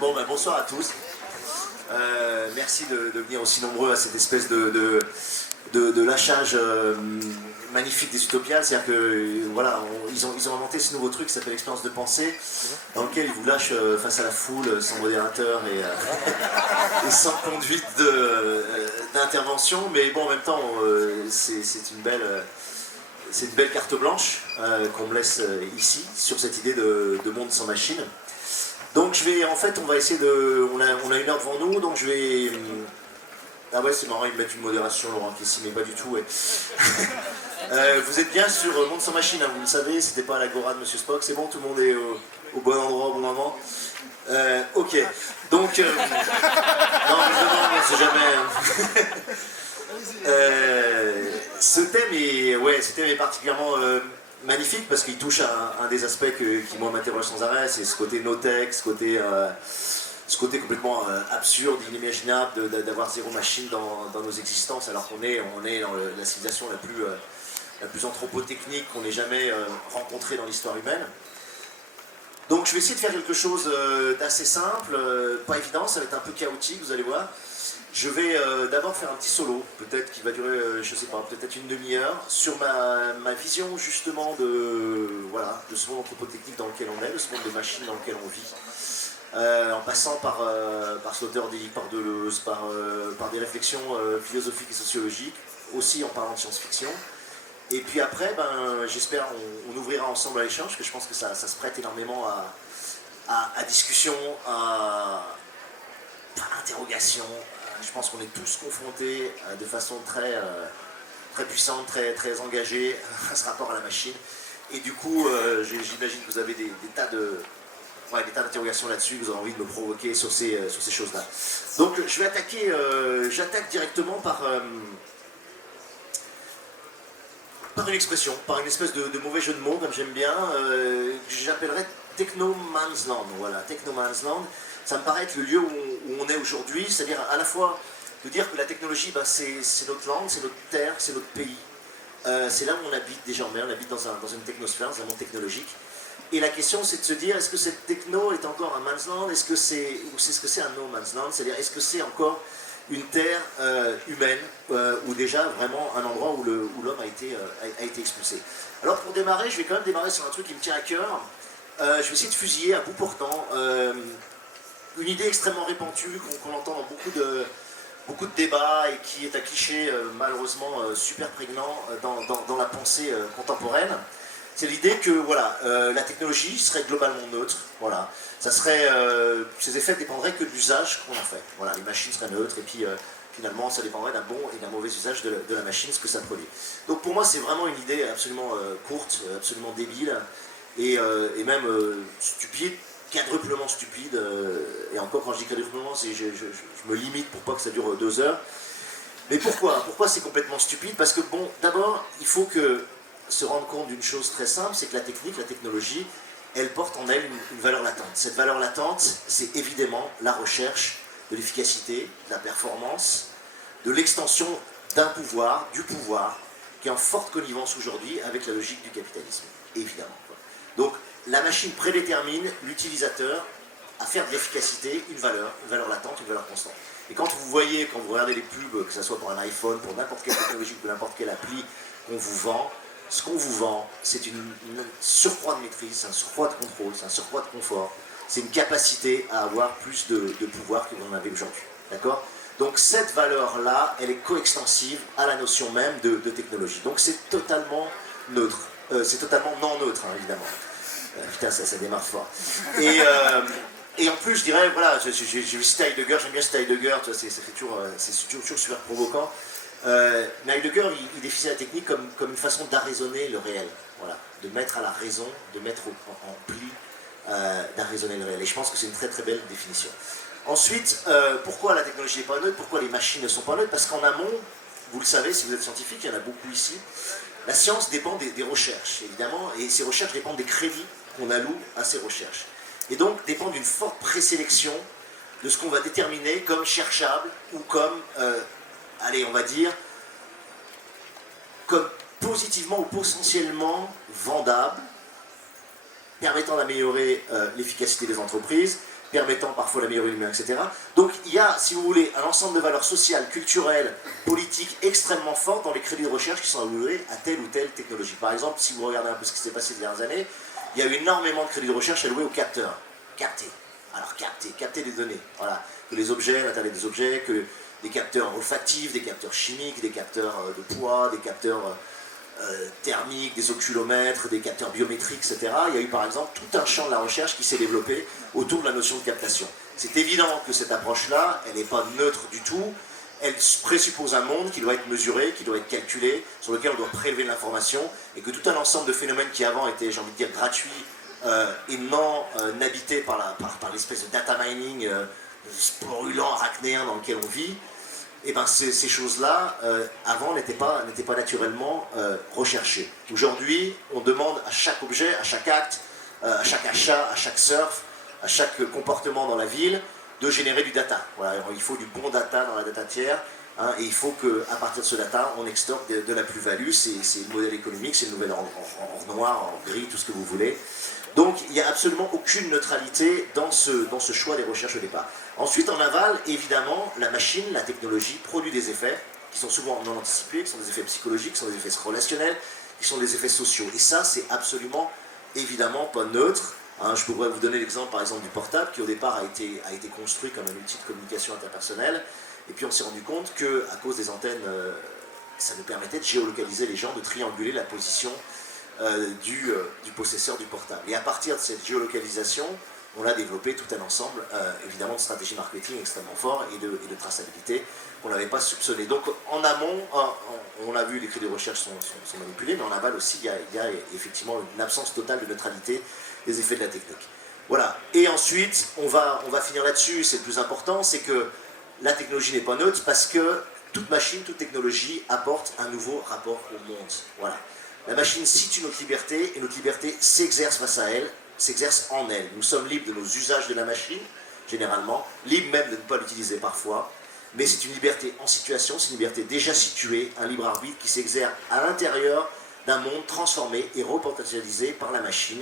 Bon, ben, bonsoir à tous. Merci de venir aussi nombreux à cette espèce de lâchage magnifique des Utopiales. C'est-à-dire que voilà, ils ont inventé ce nouveau truc qui s'appelle l'expérience de pensée, dans lequel ils vous lâchent face à la foule, sans modérateur et sans conduite d'intervention. Mais bon, en même temps, c'est une belle carte blanche qu'on me laisse ici, sur cette idée de monde sans machine. Donc on va essayer on a une heure devant nous, donc je vais... Ah ouais, c'est marrant, ils mettent une modération, Laurent, qui s'y met pas du tout. Ouais. Vous êtes bien sur Monde sans machine, hein, vous le savez, c'était pas à l'agora de Monsieur Spock, c'est bon, tout le monde est au bon endroit, au bon moment. Ok, donc... non, mais je demande, on sait jamais. Ce thème est particulièrement... magnifique parce qu'il touche à un des aspects qui moi m'interroge sans arrêt, c'est ce côté no-tech, ce côté complètement absurde, inimaginable d'avoir zéro machine dans nos existences alors qu'on est dans la civilisation la plus anthropotechnique qu'on ait jamais rencontrée dans l'histoire humaine. Donc je vais essayer de faire quelque chose d'assez simple, pas évident, ça va être un peu chaotique, vous allez voir. Je vais d'abord faire un petit solo, peut-être qui va durer, je sais pas, peut-être une demi-heure, sur ma vision justement de ce monde anthropotechnique dans lequel on est, de ce monde de machines dans lequel on vit, en passant par Sloterdijk, par Deleuze, par des réflexions philosophiques et sociologiques, aussi en parlant de science-fiction. Et puis après, j'espère, on ouvrira ensemble à l'échange, parce que je pense que ça se prête énormément à discussion, à interrogation. Je pense qu'on est tous confrontés de façon très puissante, très engagée à ce rapport à la machine. Et du coup, j'imagine que vous avez des tas d'interrogations là-dessus, que vous avez envie de me provoquer sur ces choses-là. Donc je vais attaquer, j'attaque directement par une expression, par une espèce de mauvais jeu de mots, comme j'aime bien, que j'appellerais Techno Man's Land. Voilà, Techno Man's Land. Ça me paraît être le lieu où on est aujourd'hui, c'est-à-dire à la fois de dire que la technologie, c'est notre langue, c'est notre terre, c'est notre pays. C'est là où on habite désormais, on habite dans une technosphère, dans un monde technologique. Et la question, c'est de se dire, est-ce que cette techno est encore un man's land, est-ce que c'est un no man's land, c'est-à-dire est-ce que c'est encore une terre humaine, ou déjà vraiment un endroit où l'homme a été expulsé. Alors pour démarrer, je vais quand même démarrer sur un truc qui me tient à cœur. Je vais essayer de fusiller à bout portant une idée extrêmement répandue qu'on entend dans beaucoup de débats et qui est un cliché malheureusement super prégnant dans la pensée contemporaine. C'est l'idée que la technologie serait globalement neutre. Voilà. Ses effets dépendraient que de l'usage qu'on en fait. Voilà, les machines seraient neutres et puis finalement ça dépendrait d'un bon et d'un mauvais usage de la machine, ce que ça produit. Donc pour moi c'est vraiment une idée absolument courte, absolument débile et même stupide, quadruplement stupide, et encore quand je dis quadruplement, je me limite pour pas que ça dure 2 heures. Mais pourquoi c'est complètement stupide? Parce que bon, d'abord, il faut se rendre compte d'une chose très simple, c'est que la technologie, elle porte en elle une valeur latente. Cette valeur latente, c'est évidemment la recherche de l'efficacité, de la performance, de l'extension du pouvoir, qui est en forte connivence aujourd'hui avec la logique du capitalisme, évidemment. Donc, la machine prédétermine l'utilisateur à faire de l'efficacité une valeur latente, une valeur constante. Et quand vous regardez les pubs, que ce soit pour un iPhone, pour n'importe quelle technologie, pour n'importe quelle appli qu'on vous vend, ce qu'on vous vend, c'est une surcroît de maîtrise, c'est un surcroît de contrôle, c'est un surcroît de confort, c'est une capacité à avoir plus de pouvoir que vous en avez aujourd'hui. D'accord ? Donc cette valeur-là, elle est coextensive à la notion même de technologie. Donc c'est totalement neutre. C'est totalement non neutre, hein, évidemment. Putain, ça démarre fort. Et en plus, je dirais, voilà, j'ai vu Heidegger, j'aime bien Heidegger, c'est toujours super provoquant. Mais Heidegger, il définit la technique comme une façon d'arraisonner le réel. Voilà, de mettre à la raison, de mettre en pli, d'arraisonner le réel. Et je pense que c'est une très très belle définition. Ensuite, pourquoi la technologie n'est pas neutre? Pourquoi les machines ne sont pas neutres? Parce qu'en amont, vous le savez, si vous êtes scientifique, il y en a beaucoup ici, la science dépend des recherches, évidemment, et ces recherches dépendent des crédits qu'on alloue à ces recherches. Et donc dépendent d'une forte présélection de ce qu'on va déterminer comme cherchable ou comme, allez, on va dire, comme positivement ou potentiellement vendable, permettant d'améliorer l'efficacité des entreprises, permettant parfois l'amélioration humaine, etc. Donc il y a, si vous voulez, un ensemble de valeurs sociales, culturelles, politiques extrêmement fortes dans les crédits de recherche qui sont alloués à telle ou telle technologie. Par exemple, si vous regardez un peu ce qui s'est passé ces dernières années, il y a eu énormément de crédits de recherche alloués aux capteurs. Capter. Alors capter des données. Voilà. Que les objets, l'intérêt des objets, que des capteurs olfactifs, des capteurs chimiques, des capteurs de poids, des capteurs thermiques, des oculomètres, des capteurs biométriques, etc. Il y a eu par exemple tout un champ de la recherche qui s'est développé autour de la notion de captation. C'est évident que cette approche-là, elle n'est pas neutre du tout. Elle présuppose un monde qui doit être mesuré, qui doit être calculé, sur lequel on doit prélever de l'information, et que tout un ensemble de phénomènes qui avant étaient, j'ai envie de dire, gratuits et non habités par l'espèce de data mining brûlant, arachnéen dans lequel on vit, et ben ces choses-là, avant, n'étaient pas naturellement recherchées. Aujourd'hui, on demande à chaque objet, à chaque acte, à chaque achat, à chaque surf, à chaque comportement dans la ville, de générer du data. Voilà, il faut du bon data dans la data tiers, hein, et il faut qu'à partir de ce data, on extorque de la plus-value. C'est le modèle économique, c'est le nouvel or noir, en gris, tout ce que vous voulez. Donc il n'y a absolument aucune neutralité dans ce choix des recherches au départ. Ensuite, en aval, évidemment, la machine, la technologie produit des effets qui sont souvent non anticipés, qui sont des effets psychologiques, qui sont des effets relationnels, qui sont des effets sociaux. Et ça, c'est absolument, évidemment, pas neutre. Hein, je pourrais vous donner l'exemple, par exemple, du portable, qui au départ a été construit comme un outil de communication interpersonnelle. Et puis on s'est rendu compte qu'à cause des antennes, ça nous permettait de géolocaliser les gens, de trianguler la position du possesseur du portable. Et à partir de cette géolocalisation, on a développé tout un ensemble, évidemment, de stratégies marketing extrêmement forts et de traçabilité qu'on n'avait pas soupçonné. Donc en amont, on l'a vu, les clés de recherche sont manipulés, mais en aval aussi, il y a effectivement une absence totale de neutralité des effets de la technique. Voilà. Et ensuite, on va finir là-dessus, c'est le plus important, c'est que la technologie n'est pas neutre parce que toute machine, toute technologie apporte un nouveau rapport au monde. Voilà. La machine situe notre liberté et notre liberté s'exerce face à elle, s'exerce en elle. Nous sommes libres de nos usages de la machine, généralement, libres même de ne pas l'utiliser parfois, mais c'est une liberté en situation, c'est une liberté déjà située, un libre arbitre qui s'exerce à l'intérieur d'un monde transformé et repotentialisé par la machine,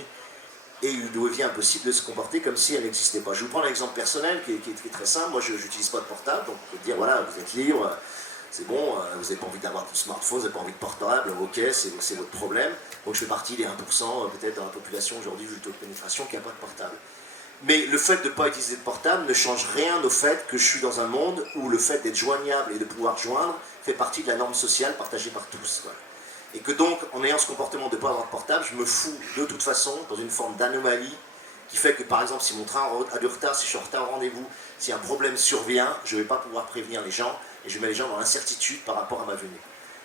et il devient impossible de se comporter comme si elle n'existait pas. Je vous prends un exemple personnel qui est très simple. Moi, je n'utilise pas de portable, donc on peut dire, voilà, vous êtes libre, c'est bon, vous n'avez pas envie d'avoir de smartphone, vous n'avez pas envie de portable, ok, c'est votre problème. Donc je fais partie des 1% peut-être dans la population aujourd'hui, vu le taux de pénétration, qui n'a pas de portable. Mais le fait de ne pas utiliser de portable ne change rien au fait que je suis dans un monde où le fait d'être joignable et de pouvoir joindre fait partie de la norme sociale partagée par tous. Quoi. Et que donc, en ayant ce comportement de ne pas avoir de portable, je me fous de toute façon dans une forme d'anomalie qui fait que, par exemple, si mon train a du retard, si je suis en retard au rendez-vous, si un problème survient, je ne vais pas pouvoir prévenir les gens et je mets les gens dans l'incertitude par rapport à ma venue.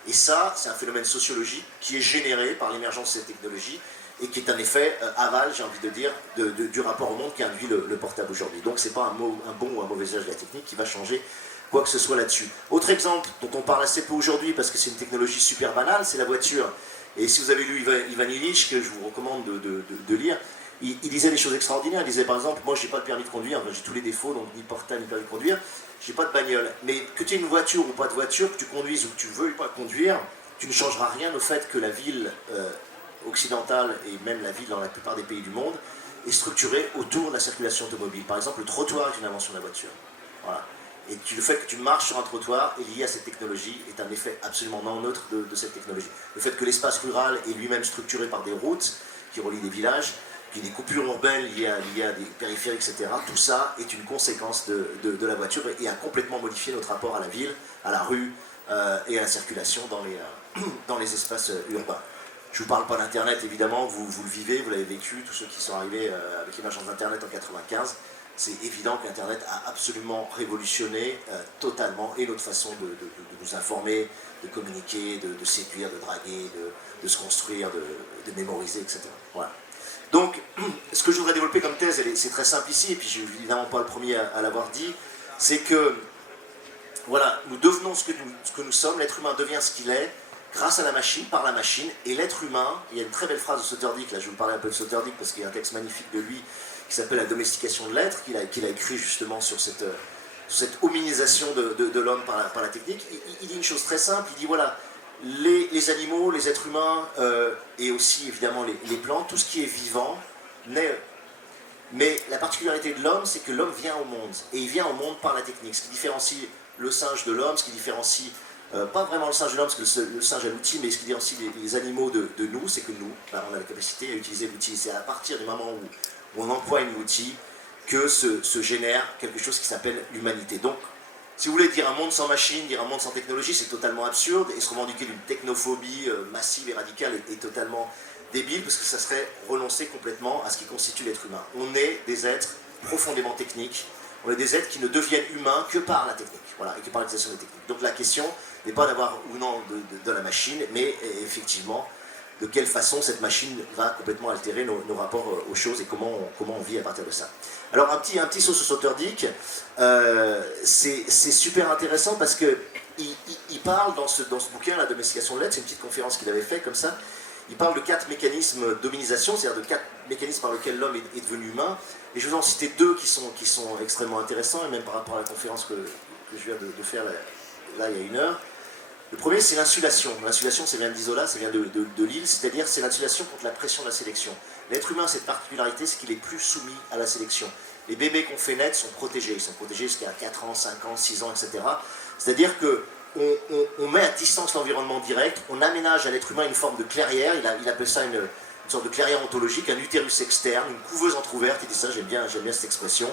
Et ça, c'est un phénomène sociologique qui est généré par l'émergence de cette technologie et qui est un effet aval, j'ai envie de dire, du rapport au monde qui induit le portable aujourd'hui. Donc, ce n'est pas un bon ou un mauvais usage de la technique qui va changer quoi que ce soit là-dessus. Autre exemple dont on parle assez peu aujourd'hui parce que c'est une technologie super banale, c'est la voiture. Et si vous avez lu Ivan Illich, que je vous recommande de lire, il disait des choses extraordinaires. Il disait par exemple, moi j'ai pas de permis de conduire, j'ai tous les défauts, donc ni portable ni permis de conduire, j'ai pas de bagnole. Mais que tu aies une voiture ou pas de voiture, que tu conduises ou que tu veuilles pas conduire, tu ne changeras rien au fait que la ville occidentale et même la ville dans la plupart des pays du monde est structurée autour de la circulation automobile. Par exemple, le trottoir est une invention de la voiture. Voilà. Et le fait que tu marches sur un trottoir est lié à cette technologie, est un effet absolument non neutre de cette technologie. Le fait que l'espace rural est lui-même structuré par des routes qui relient des villages, qu'il y ait des coupures urbaines liées à des périphériques, etc., tout ça est une conséquence de la voiture et a complètement modifié notre rapport à la ville, à la rue et à la circulation dans les espaces urbains. Je ne vous parle pas d'Internet, évidemment, vous le vivez, vous l'avez vécu, tous ceux qui sont arrivés avec l'émergence d'Internet en 1995. C'est évident qu'Internet a absolument révolutionné totalement et notre façon de nous informer, de communiquer, de séduire, de draguer, de se construire, de mémoriser, etc. Voilà. Donc, ce que je voudrais développer comme thèse, c'est très simple ici, et puis je ne suis évidemment pas le premier à l'avoir dit, c'est que, voilà, nous devenons ce que nous sommes, l'être humain devient ce qu'il est, grâce à la machine, par la machine, et l'être humain, il y a une très belle phrase de Sloterdijk, là je vais vous parler un peu de Sloterdijk parce qu'il y a un texte magnifique de lui, qui s'appelle La domestication de l'être, qu'il a écrit justement sur cette hominisation de l'homme par la technique. Il dit une chose très simple, il dit voilà, les animaux, les êtres humains et aussi évidemment les plantes, tout ce qui est vivant naît Mais la particularité de l'homme, c'est que l'homme vient au monde. Et il vient au monde par la technique. Ce qui différencie le singe de l'homme, ce qui différencie, pas vraiment le singe de l'homme, parce que le singe a l'outil, mais ce qui différencie les animaux de nous, c'est que nous, ben, on a la capacité à utiliser l'outil. C'est à partir du moment où on emploie un outil que se génère quelque chose qui s'appelle l'humanité. Donc, si vous voulez dire un monde sans machine, dire un monde sans technologie, c'est totalement absurde, et se revendiquer d'une technophobie massive et radicale est totalement débile, parce que ça serait renoncer complètement à ce qui constitue l'être humain. On est des êtres profondément techniques, on est des êtres qui ne deviennent humains que par la technique, voilà, et que par l'utilisation des techniques. Donc la question n'est pas d'avoir ou non de la machine, mais effectivement, de quelle façon cette machine va complètement altérer nos rapports aux choses et comment on vit à partir de ça. Alors un petit saut sur Sloterdijk, c'est super intéressant parce que il parle dans ce bouquin, La domestication de l'être, c'est une petite conférence qu'il avait fait comme ça, il parle de 4 mécanismes d'hominisation, c'est-à-dire de 4 mécanismes par lesquels l'homme est devenu humain, et je vais en citer 2 qui sont extrêmement intéressants, et même par rapport à la conférence que je viens de faire là il y a 1 heure. Le premier, c'est l'insulation. L'insulation, ça vient d'Isola, ça vient de Lille, c'est-à-dire c'est l'insulation contre la pression de la sélection. L'être humain a cette particularité, c'est qu'il est plus soumis à la sélection. Les bébés qu'on fait naître sont protégés. Ils sont protégés jusqu'à 4 ans, 5 ans, 6 ans, etc. C'est-à-dire qu'on met à distance l'environnement direct, on aménage à l'être humain une forme de clairière, il appelle ça une sorte de clairière ontologique, un utérus externe, une couveuse entrouverte, il dit ça, j'aime bien cette expression.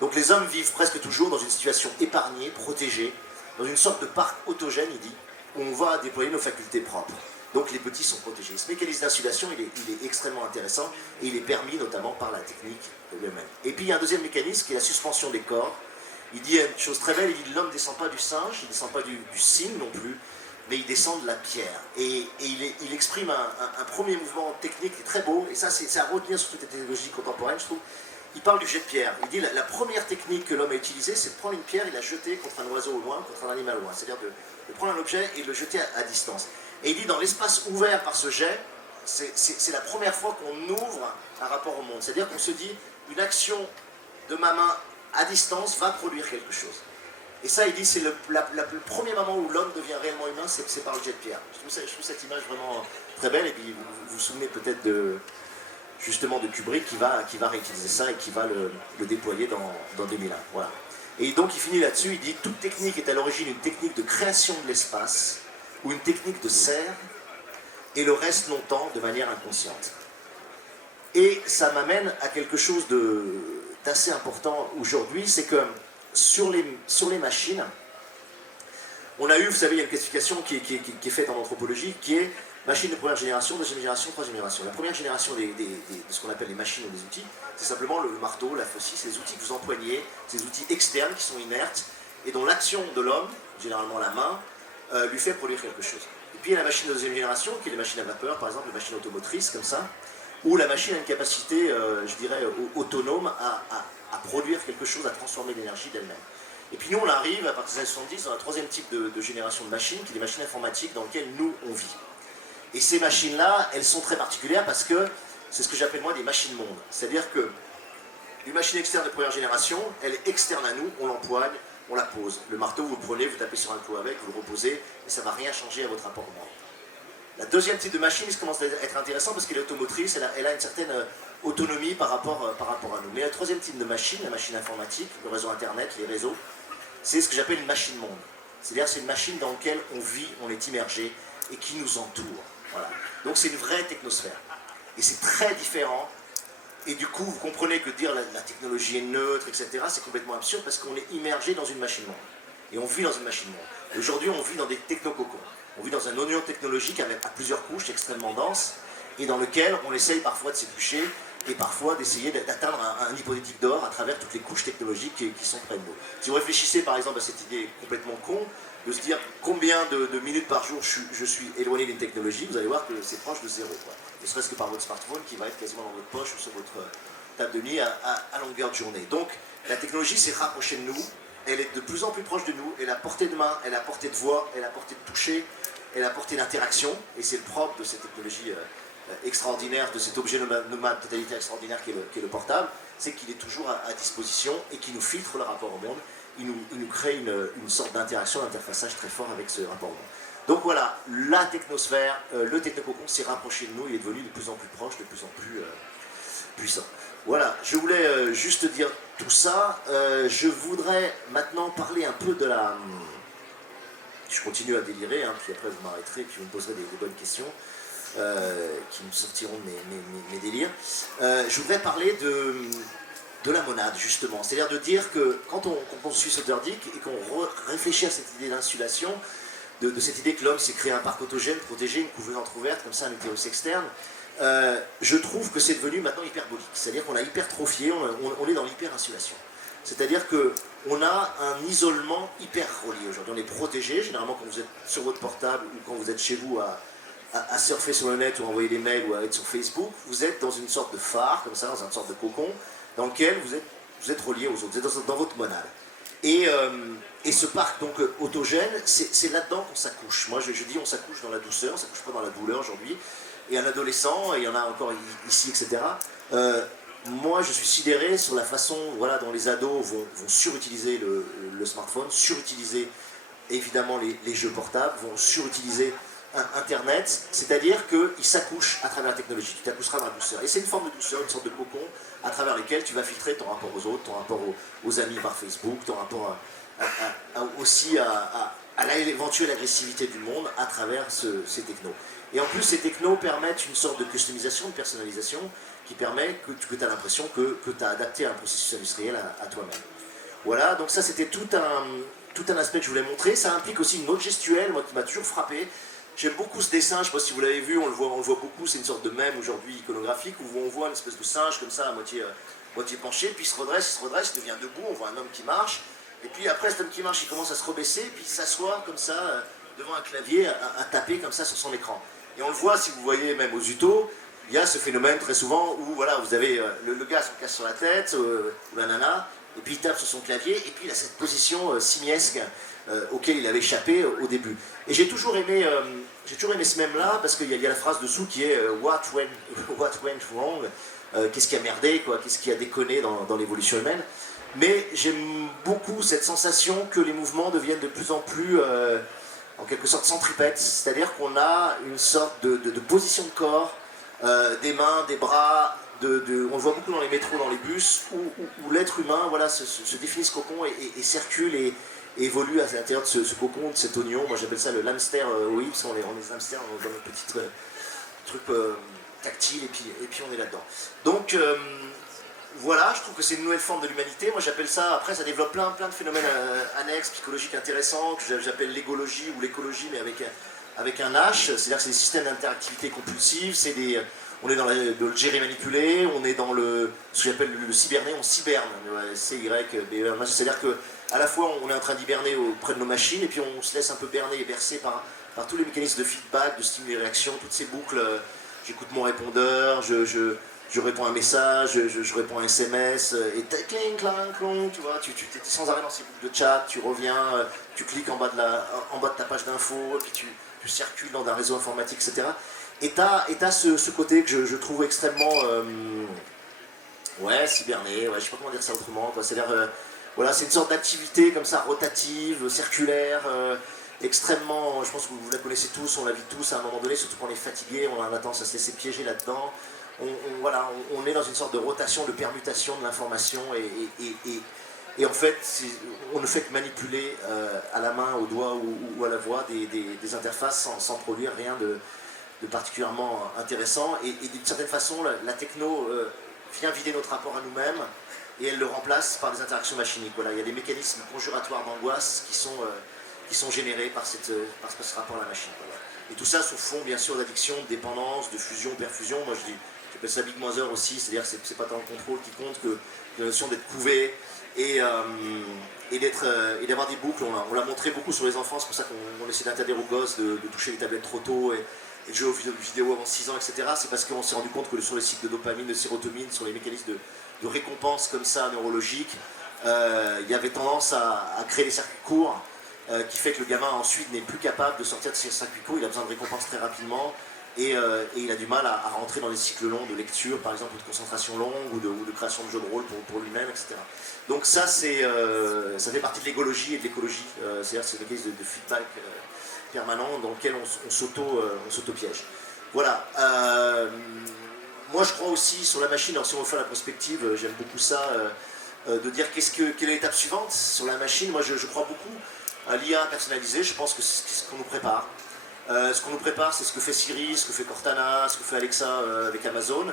Donc les hommes vivent presque toujours dans une situation épargnée, protégée, dans une sorte de parc autogène, il dit, où on va déployer nos facultés propres. Donc les petits sont protégés. Ce mécanisme d'insulation, il est extrêmement intéressant et il est permis notamment par la technique elle-même. Et puis il y a un deuxième mécanisme qui est la suspension des corps. Il dit une chose très belle, il dit l'homme ne descend pas du singe, il ne descend pas du cygne non plus, mais il descend de la pierre. Et il exprime un premier mouvement technique qui est très beau, et ça c'est à retenir sur toutes les technologies contemporaines, je trouve. Il parle du jet de pierre. Il dit la première technique que l'homme a utilisée, c'est de prendre une pierre et la jeter contre un oiseau au loin, contre un animal au loin. C'est-à-dire de prendre un objet et de le jeter à distance. Et il dit dans l'espace ouvert par ce jet, c'est la première fois qu'on ouvre un rapport au monde. C'est-à-dire qu'on se dit, une action de ma main à distance va produire quelque chose. Et ça, il dit, c'est le premier moment où l'homme devient réellement humain, c'est par le jet de pierre. Je trouve cette image vraiment très belle, et puis vous vous souvenez peut-être justement de Kubrick qui va réutiliser ça et qui va le déployer dans 2001. Voilà. Et donc il finit là-dessus, il dit « Toute technique est à l'origine une technique de création de l'espace ou une technique de serre, et le reste longtemps de manière inconsciente. » Et ça m'amène à quelque chose d'assez important aujourd'hui, c'est que sur les machines, on a eu, vous savez, il y a une classification qui est faite en anthropologie, qui est machine de première génération, deuxième génération, troisième génération. La première génération de ce qu'on appelle les machines ou des outils, c'est simplement le marteau, la faucille, c'est les outils que vous emploignez, c'est des outils externes qui sont inertes, et dont l'action de l'homme, généralement la main, lui fait produire quelque chose. Et puis il y a la machine de deuxième génération, qui est les machines à vapeur, par exemple, les machines automotrices, comme ça, où la machine a une capacité, je dirais, autonome à produire quelque chose, à transformer l'énergie d'elle-même. Et puis nous, on arrive, à partir des années 70, dans un troisième type de génération de machines, qui est les machines informatiques dans lesquelles nous, on vit. Et ces machines-là, elles sont très particulières parce que c'est ce que j'appelle moi des machines-mondes. C'est-à-dire que une machine externe de première génération, elle est externe à nous, on l'empoigne, on la pose. Le marteau, vous le prenez, vous tapez sur un clou avec, vous le reposez, et ça ne va rien changer à votre rapport au monde. La deuxième type de machine, il commence à être intéressant parce qu'elle est automotrice, elle a une certaine autonomie par rapport à nous. Mais le troisième type de machine, la machine informatique, le réseau internet, les réseaux, c'est ce que j'appelle une machine-monde. C'est-à-dire c'est une machine dans laquelle on vit, on est immergé et qui nous entoure. Voilà. Donc c'est une vraie technosphère. Et c'est très différent. Et du coup, vous comprenez que dire la technologie est neutre, etc., c'est complètement absurde parce qu'on est immergé dans une machine-monde. Et on vit dans une machine-monde. Aujourd'hui, on vit dans des technococons. On vit dans un oignon technologique à plusieurs couches extrêmement denses et dans lequel on essaye parfois de s'éplucher et parfois d'essayer d'atteindre un hypothétique d'or à travers toutes les couches technologiques qui sont près de nous. Si vous réfléchissez par exemple à cette idée complètement con, de se dire combien de minutes par jour je suis éloigné d'une technologie, vous allez voir que c'est proche de zéro. Quoi. Ne serait-ce que par votre smartphone qui va être quasiment dans votre poche ou sur votre table de nuit à longueur de journée. Donc la technologie s'est rapprochée de nous, elle est de plus en plus proche de nous, elle a portée de main, elle a portée de voix, elle a portée de toucher, elle a portée d'interaction, et c'est le propre de cette technologie extraordinaire, de cet objet nomade totalitaire extraordinaire qui est le portable, c'est qu'il est toujours à disposition et qui nous filtre le rapport au monde. Il nous crée une sorte d'interaction, d'interfaçage très fort avec ce rapport au monde. Donc voilà, la technosphère, le technococon s'est rapproché de nous, il est devenu de plus en plus proche, de plus en plus puissant. Voilà, je voulais juste dire tout ça. Je voudrais maintenant parler un peu de la... Je continue à délirer, hein, puis après vous m'arrêterez, puis vous me poserez des bonnes questions qui me sortiront de mes délires. Je voudrais parler de la monade, justement. C'est-à-dire de dire que quand on suit Sloterdijk et qu'on réfléchit à cette idée d'insulation, de cette idée que l'homme s'est créé un parc autogène, protégé, une couveuse entrouverte, comme ça, un utérus externe, je trouve que c'est devenu maintenant hyperbolique. C'est-à-dire qu'on a hypertrophié, on est dans l'hyperinsulation. C'est-à-dire qu'on a un isolement hyper relié aujourd'hui. On est protégé, généralement quand vous êtes sur votre portable ou quand vous êtes chez vous à surfer sur le net ou à envoyer des mails ou à être sur Facebook, vous êtes dans une sorte de phare, comme ça, dans une sorte de cocon, dans lequel vous êtes relié aux autres, vous êtes dans votre monade. Et ce parc donc autogène, c'est là-dedans qu'on s'accouche. Moi je dis on s'accouche dans la douceur, on s'accouche pas dans la douleur aujourd'hui. Et un adolescent, et il y en a encore ici, etc. Moi je suis sidéré sur la façon voilà, dont les ados vont surutiliser le smartphone, surutiliser évidemment les jeux portables, vont surutiliser Internet, c'est-à-dire qu'ils s'accouchent à travers la technologie, tu t'accoucheras dans la douceur. Et c'est une forme de douceur, une sorte de cocon à travers lequel tu vas filtrer ton rapport aux autres, ton rapport aux amis par Facebook, ton rapport aussi à l'éventuelle agressivité du monde à travers ces technos. Et en plus, ces technos permettent une sorte de customisation, de personnalisation, qui permet que tu as l'impression que tu as adapté un processus industriel à toi-même. Voilà, donc ça c'était tout un aspect que je voulais montrer. Ça implique aussi une autre gestuelle, moi qui m'a toujours frappé. J'aime beaucoup ce dessin, je ne sais pas si vous l'avez vu, on le voit beaucoup, c'est une sorte de mème aujourd'hui iconographique où on voit une espèce de singe comme ça, à moitié penché, puis il se redresse, il devient debout, on voit un homme qui marche, et puis après cet homme qui marche, il commence à se rebaisser, puis il s'assoit comme ça, devant un clavier, à taper comme ça sur son écran. Et on le voit, si vous voyez même aux utos, il y a ce phénomène très souvent où voilà, vous avez le gars se casse sur la tête, ou la nana, et puis il tape sur son clavier, et puis il a cette position simiesque auquel il avait échappé au début. Et j'ai toujours aimé ce mème-là, parce qu'il y a la phrase dessous qui est what went wrong, qu'est-ce qui a merdé, quoi, qu'est-ce qui a déconné dans l'évolution humaine. Mais j'aime beaucoup cette sensation que les mouvements deviennent de plus en plus, en quelque sorte, centripètes, c'est-à-dire qu'on a une sorte de position de corps, des mains, des bras, on le voit beaucoup dans les métros, dans les bus, où l'être humain voilà, se définit ce cocon et circule et évolue à l'intérieur de ce cocon, de cet oignon. Moi j'appelle ça le hamster, oui, parce qu'on est des hamsters dans notre petit truc tactile, et puis on est là-dedans. Donc voilà, je trouve que c'est une nouvelle forme de l'humanité. Moi j'appelle ça, après ça développe plein de phénomènes annexes, psychologiques intéressants, que j'appelle l'égologie ou l'écologie, mais avec un H, c'est-à-dire que c'est des systèmes d'interactivité compulsive, on est dans le gérer manipulé, on est dans ce que j'appelle le cyberné, on cyberne, C-Y-B-E-R-N, c'est-à-dire qu'à la fois on est en train d'hiberner auprès de nos machines, et puis on se laisse un peu berner et bercer par tous les mécanismes de feedback, de stimuli et réaction, toutes ces boucles, j'écoute mon répondeur, je réponds à un message, je réponds à un SMS, et cling, clang, clong, tu vois, tu es sans arrêt dans ces boucles de chat, tu reviens, tu cliques en bas de ta page d'info, et puis tu circules dans un réseau informatique, etc. Et t'as ce côté que je trouve extrêmement cyberné, je sais pas comment dire ça autrement, c'est-à-dire voilà, c'est une sorte d'activité comme ça, rotative, circulaire, extrêmement, je pense que vous la connaissez tous, on la vit tous à un moment donné, surtout quand on est fatigué, on a tendance à se laisser piéger là-dedans. On est dans une sorte de rotation, de permutation de l'information, et en fait, on ne fait que manipuler à la main, au doigt ou à la voix des interfaces sans produire rien de particulièrement intéressant. Et d'une certaine façon, la techno vient vider notre rapport à nous-mêmes, et elle le remplace par des interactions machiniques. Voilà, il y a des mécanismes conjuratoires d'angoisse qui sont générés par ce rapport à la machine. Voilà. Et tout ça sur fond, bien sûr, d'addiction, de dépendance, de fusion, perfusion. Moi, j'appelle ça Big Mother aussi, c'est-à-dire que c'est pas tant le contrôle qui compte que la notion d'être couvé et d'avoir des boucles. On l'a montré beaucoup sur les enfants, c'est pour ça qu'on essaie d'interdire aux gosses de toucher les tablettes trop tôt et de jouer aux vidéos avant 6 ans, etc. C'est parce qu'on s'est rendu compte que sur les cycles de dopamine, de sérotonine, sur les mécanismes de récompense comme ça, neurologiques, il y avait tendance à créer des circuits courts, qui fait que le gamin ensuite n'est plus capable de sortir de ces circuits courts, il a besoin de récompenses très rapidement, et il a du mal à rentrer dans des cycles longs de lecture, par exemple, ou de concentration longue, ou de création de jeux de rôle pour lui-même, etc. Donc ça, ça fait partie de l'égologie et de l'écologie, c'est-à-dire c'est une mécanisme de feedback permanent dans lequel on s'auto-piège. Voilà. moi je crois aussi sur la machine, alors si on veut faire la prospective, j'aime beaucoup ça, de dire quelle est l'étape suivante sur la machine. Moi je crois beaucoup à l'IA personnalisée, je pense que c'est ce qu'on nous prépare. Ce qu'on nous prépare, c'est ce que fait Siri, ce que fait Cortana, ce que fait Alexa avec Amazon.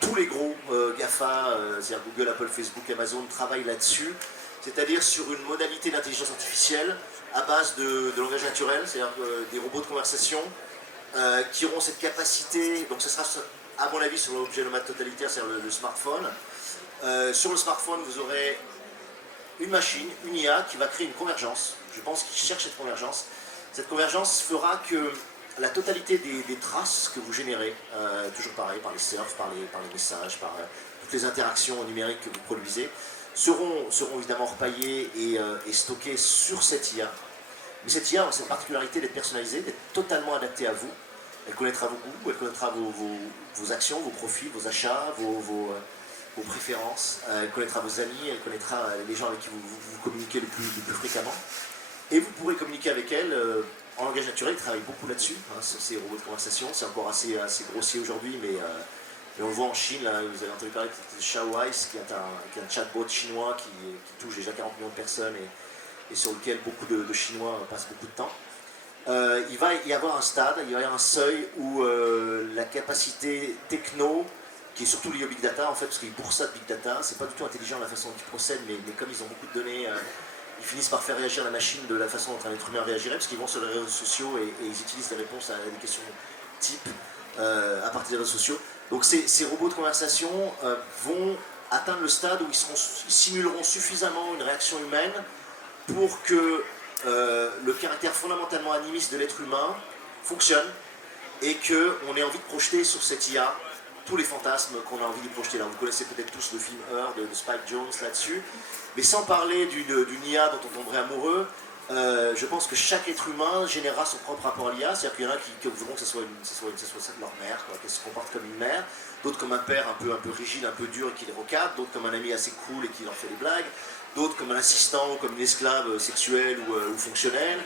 Tous les gros GAFA, c'est-à-dire Google, Apple, Facebook, Amazon, travaillent là-dessus, c'est-à-dire sur une modalité d'intelligence artificielle à base de langage naturel, c'est-à-dire des robots de conversation qui auront cette capacité, donc ce sera à mon avis sur l'objet nomade totalitaire, c'est-à-dire le smartphone. Sur le smartphone, vous aurez une machine, une IA qui va créer une convergence. Je pense qu'ils cherchent cette convergence. Cette convergence fera que la totalité des traces que vous générez, toujours pareil, par les surfs, par les messages, par toutes les interactions numériques que vous produisez, seront évidemment repaillées et stockées sur cette IA. Mais cette IA a cette particularité d'être personnalisée, d'être totalement adaptée à vous. Elle connaîtra vos goûts, elle connaîtra vos actions, vos profils, vos achats, vos préférences. Elle connaîtra vos amis, elle connaîtra les gens avec qui vous communiquez le plus fréquemment. Et vous pourrez communiquer avec elle en langage naturel. Ils travaillent beaucoup là-dessus, sur ces robots de conversation. C'est encore assez grossier aujourd'hui, mais on le voit en Chine. Là, vous avez entendu parler de Xiaowais, qui est un chatbot chinois qui touche déjà 40 millions de personnes et sur lequel beaucoup de Chinois passent beaucoup de temps. Il va y avoir un stade, il va y avoir un seuil où la capacité techno, qui est surtout liée au big data, en fait, parce qu'ils pour ça de big data, c'est pas du tout intelligent la façon dont ils procèdent, mais comme ils ont beaucoup de données, ils finissent par faire réagir la machine de la façon dont un être humain réagirait, parce qu'ils vont sur les réseaux sociaux et ils utilisent des réponses à des questions type à partir des réseaux sociaux. Donc ces robots de conversation vont atteindre le stade où ils simuleront suffisamment une réaction humaine pour que le caractère fondamentalement animiste de l'être humain fonctionne et qu'on ait envie de projeter sur cette IA tous les fantasmes qu'on a envie d'y projeter. Là, vous connaissez peut-être tous le film Her de Spike Jonze là-dessus, mais sans parler d'une IA dont on tomberait amoureux, je pense que chaque être humain générera son propre rapport à l'IA, c'est-à-dire qu'il y en a qui voudront que ce soit leur mère, qu'elle se comporte comme une mère, d'autres comme un père un peu rigide, un peu dur et qui les recadre, d'autres comme un ami assez cool et qui leur fait des blagues, d'autres comme un assistant ou comme une esclave sexuelle ou fonctionnelle,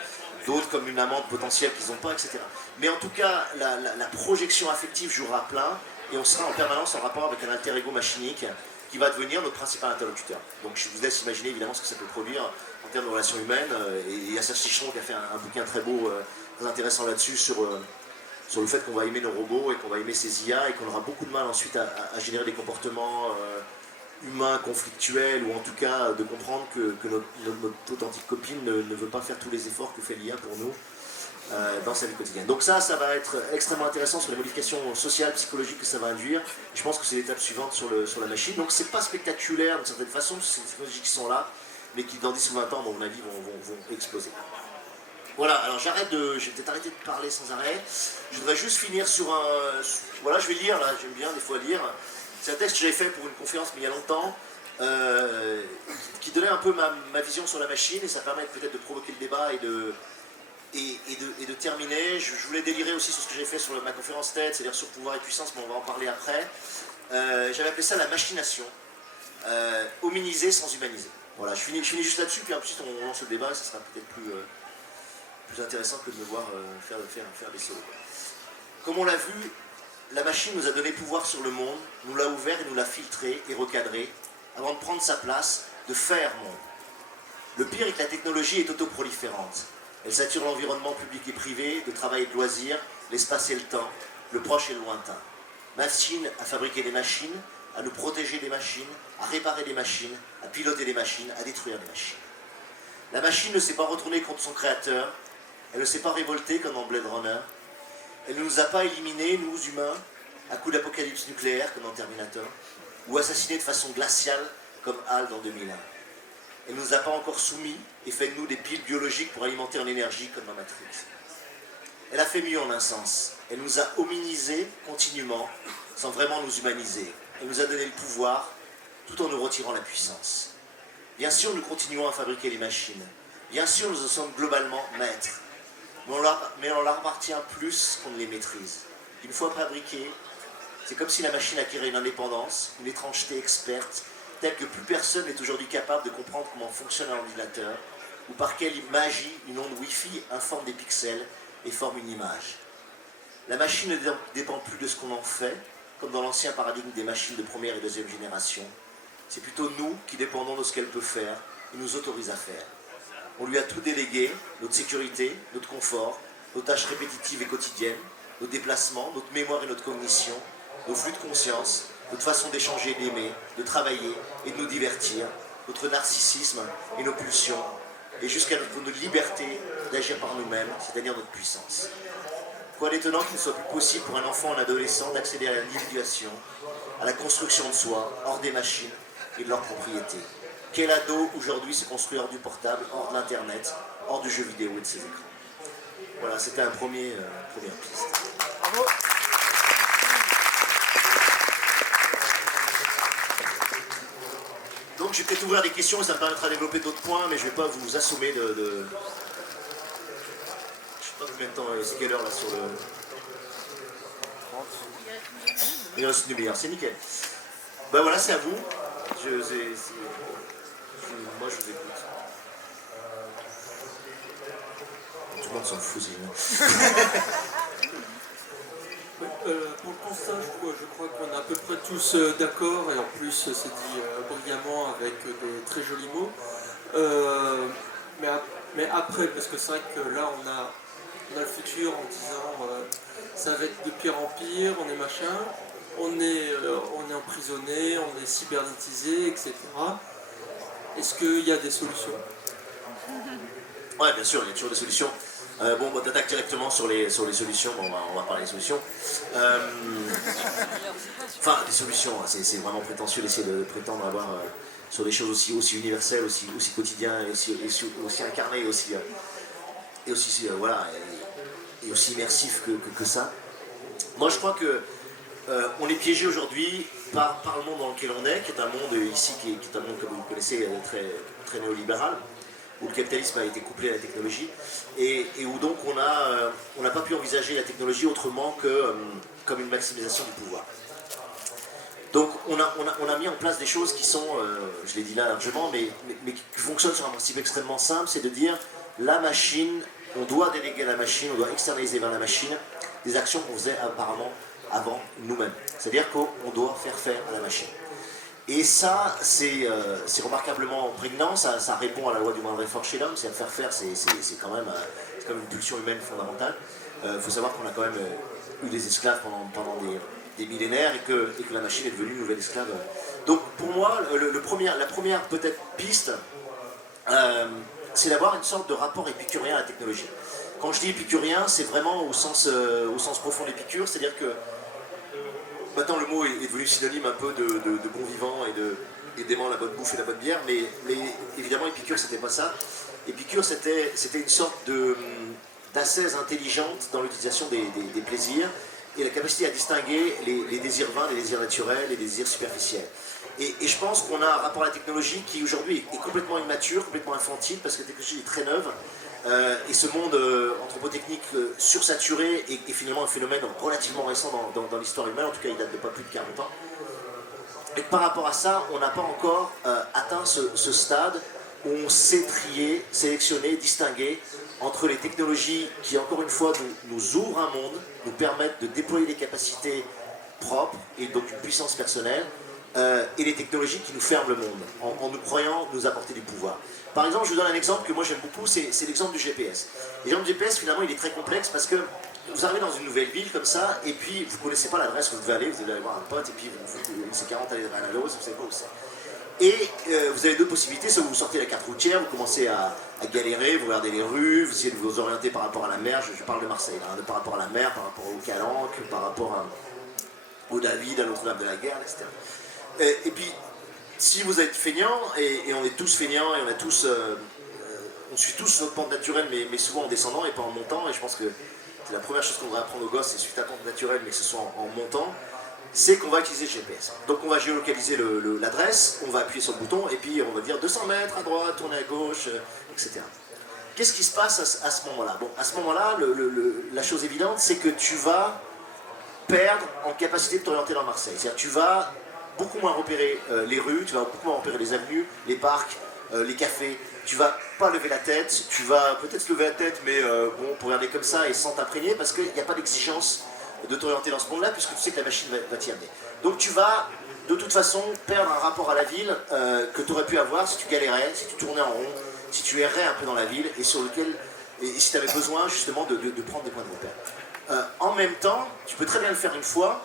d'autres comme une amante potentielle qu'ils n'ont pas, etc. Mais en tout cas, la projection affective jouera plein et on sera en permanence en rapport avec un alter ego machinique qui va devenir notre principal interlocuteur. Donc je vous laisse imaginer évidemment ce que ça peut produire en termes de relations humaines. Et il y a Serge Chicheron qui a fait un bouquin très beau, très intéressant là-dessus sur le fait qu'on va aimer nos robots et qu'on va aimer ces IA et qu'on aura beaucoup de mal ensuite à générer des comportements humains conflictuels ou en tout cas de comprendre que notre authentique copine ne veut pas faire tous les efforts que fait l'IA pour nous dans sa vie quotidienne. Donc ça va être extrêmement intéressant sur les modifications sociales, psychologiques que ça va induire. Je pense que c'est l'étape suivante sur la machine. Donc c'est pas spectaculaire d'une certaine façon, c'est des technologies qui sont là, mais qui dans 10 ou 20 ans, à mon avis, vont exploser. Voilà, alors j'ai peut-être arrêté de parler sans arrêt. Je voudrais juste finir sur un... Voilà, je vais lire, là, j'aime bien des fois lire. C'est un texte que j'avais fait pour une conférence, mais il y a longtemps, qui donnait un peu ma vision sur la machine, et ça permet peut-être de provoquer le débat et de terminer. Je voulais délirer aussi sur ce que j'ai fait sur ma conférence TED, c'est-à-dire sur pouvoir et puissance, mais on va en parler après. J'avais appelé ça la machination, hominiser sans humaniser. Voilà, je finis juste là-dessus, puis ensuite on lance le débat, et ça sera peut-être plus intéressant que de me voir faire des sauts. Comme on l'a vu, la machine nous a donné pouvoir sur le monde, nous l'a ouvert et nous l'a filtré et recadré, avant de prendre sa place, de faire monde. Le pire est que la technologie est autoproliférante. Elle sature l'environnement public et privé, de travail et de loisirs, l'espace et le temps, le proche et le lointain. Machine à fabriquer des machines, à nous protéger des machines, à réparer des machines, à piloter des machines, à détruire des machines. La machine ne s'est pas retournée contre son créateur, elle ne s'est pas révoltée comme dans Blade Runner, elle ne nous a pas éliminés, nous humains, à coup d'apocalypse nucléaire comme dans Terminator, ou assassinés de façon glaciale comme HAL dans 2001. Elle ne nous a pas encore soumis et fait de nous des piles biologiques pour alimenter en énergie comme dans Matrix. Elle a fait mieux en un sens. Elle nous a hominisés continuellement sans vraiment nous humaniser. Elle nous a donné le pouvoir tout en nous retirant la puissance. Bien sûr, nous continuons à fabriquer les machines. Bien sûr, nous en sommes globalement maîtres. Mais on leur appartient plus qu'on ne les maîtrise. Une fois fabriquée, c'est comme si la machine acquérait une indépendance, une étrangeté experte, telle que plus personne n'est aujourd'hui capable de comprendre comment fonctionne un ordinateur, ou par quelle magie une onde Wi-Fi informe des pixels et forme une image. La machine ne dépend plus de ce qu'on en fait, comme dans l'ancien paradigme des machines de première et deuxième génération. C'est plutôt nous qui dépendons de ce qu'elle peut faire et nous autorise à faire. On lui a tout délégué, notre sécurité, notre confort, nos tâches répétitives et quotidiennes, nos déplacements, notre mémoire et notre cognition, nos flux de conscience, notre façon d'échanger et d'aimer, de travailler et de nous divertir, notre narcissisme et nos pulsions, et jusqu'à notre liberté d'agir par nous-mêmes, c'est-à-dire notre puissance. Quoi d'étonnant qu'il ne soit plus possible pour un enfant ou un adolescent d'accéder à l'individuation, à la construction de soi, hors des machines et de leur propriété. Quel ado aujourd'hui se construit hors du portable, hors de l'internet, hors du jeu vidéo et de ses écrans? Voilà, c'était un première piste. Bravo. Donc je vais peut-être ouvrir des questions et ça me permettra de développer d'autres points, mais je ne vais pas vous assommer de... Je ne sais pas combien de temps, c'est quelle heure là sur le... Il reste une demi-heure, c'est nickel. Ben voilà, c'est à vous. Moi je vous écoute. Tout le monde s'en fout, c'est pour le constat, je crois qu'on est à peu près tous d'accord, et en plus c'est dit brillamment avec des très jolis mots. Mais après, parce que c'est vrai que là on a le futur en disant ça va être de pire en pire, on est machin, on est emprisonné, on est cybernétisé, etc. Est-ce qu'il y a des solutions? Ouais, bien sûr, il y a toujours des solutions. Bon, on t'attaque directement sur les solutions, bon, on va parler des solutions. Enfin, des solutions, c'est vraiment prétentieux d'essayer de prétendre avoir sur des choses aussi universelles, aussi quotidiennes, et aussi incarnées, et aussi immersif que ça. Moi, je crois que on est piégé aujourd'hui par le monde dans lequel on est, qui est un monde ici, qui est un monde, comme vous le connaissez, très, très néolibéral, où le capitalisme a été couplé à la technologie, et où donc on n'a pas pu envisager la technologie autrement que comme une maximisation du pouvoir. Donc on a mis en place des choses qui sont, je l'ai dit là largement, mais qui fonctionnent sur un principe extrêmement simple, c'est de dire la machine, on doit déléguer à la machine, on doit externaliser vers la machine des actions qu'on faisait apparemment avant nous-mêmes. C'est-à-dire qu'on doit faire à la machine. Et ça, c'est remarquablement prégnant, ça répond à la loi du moindre effort chez l'homme, c'est à faire, c'est quand même une pulsion humaine fondamentale. Il faut savoir qu'on a quand même eu des esclaves pendant des millénaires et que la machine est devenue une nouvelle esclave. Donc pour moi, la première peut-être piste, c'est d'avoir une sorte de rapport épicurien à la technologie. Quand je dis épicurien, c'est vraiment au sens profond d'épicure, c'est-à-dire que maintenant le mot est devenu synonyme un peu de bon vivant et d'aimant la bonne bouffe et la bonne bière, mais évidemment Épicure c'était pas ça. Épicure c'était une sorte d'ascèse intelligente dans l'utilisation des plaisirs et la capacité à distinguer les désirs vains, les désirs naturels, les désirs superficiels. Et je pense qu'on a un rapport à la technologie qui aujourd'hui est complètement immature, complètement infantile, parce que la technologie est très neuve. Et ce monde anthropotechnique sursaturé est finalement un phénomène relativement récent dans l'histoire humaine, en tout cas il date de pas plus de 40 ans. Et par rapport à ça, on n'a pas encore atteint ce stade où on sait trier, sélectionner, distinguer entre les technologies qui, encore une fois, nous ouvrent un monde, nous permettent de déployer des capacités propres et donc une puissance personnelle, et les technologies qui nous ferment le monde, en nous croyant nous apporter du pouvoir. Par exemple, je vous donne un exemple que moi j'aime beaucoup, c'est l'exemple du GPS. L'exemple du GPS, finalement, il est très complexe parce que vous arrivez dans une nouvelle ville comme ça, et puis vous ne connaissez pas l'adresse où vous devez aller voir un pote, et puis c'est 40 allées de Rennes à l'eau, vous ne savez pas où c'est. Et vous avez deux possibilités, soit vous sortez la carte routière, vous commencez à galérer, vous regardez les rues, vous essayez de vous orienter par rapport à la mer, je parle de Marseille, là, par rapport à la mer, par rapport au Calanque, par rapport au David, à Notre-Dame de la Guerre, etc. Et puis, si vous êtes feignant, et on est tous feignants, et on suit tous notre pente naturelle, mais souvent en descendant et pas en montant, et je pense que c'est la première chose qu'on devrait apprendre aux gosses, c'est suivre ta pente naturelle, mais que ce soit en montant, c'est qu'on va utiliser le GPS. Donc on va géolocaliser l'adresse, on va appuyer sur le bouton, et puis on va dire 200 mètres à droite, tourner à gauche, etc. Qu'est-ce qui se passe à ce moment-là? Bon, à ce moment-là, la chose évidente, c'est que tu vas perdre en capacité de t'orienter dans Marseille. C'est-à-dire tu vas beaucoup moins repérer les rues, tu vas beaucoup moins repérer les avenues, les parcs, les cafés. Tu vas pas lever la tête, tu vas peut-être lever la tête, mais bon, pour regarder comme ça et sans t'imprégner, parce qu'il n'y a pas d'exigence de t'orienter dans ce monde-là, puisque tu sais que la machine va t'y amener. Donc tu vas, de toute façon, perdre un rapport à la ville que tu aurais pu avoir si tu galérais, si tu tournais en rond, si tu errais un peu dans la ville, et sur lequel, et si tu avais besoin justement de prendre des points de repère. En même temps, tu peux très bien le faire une fois,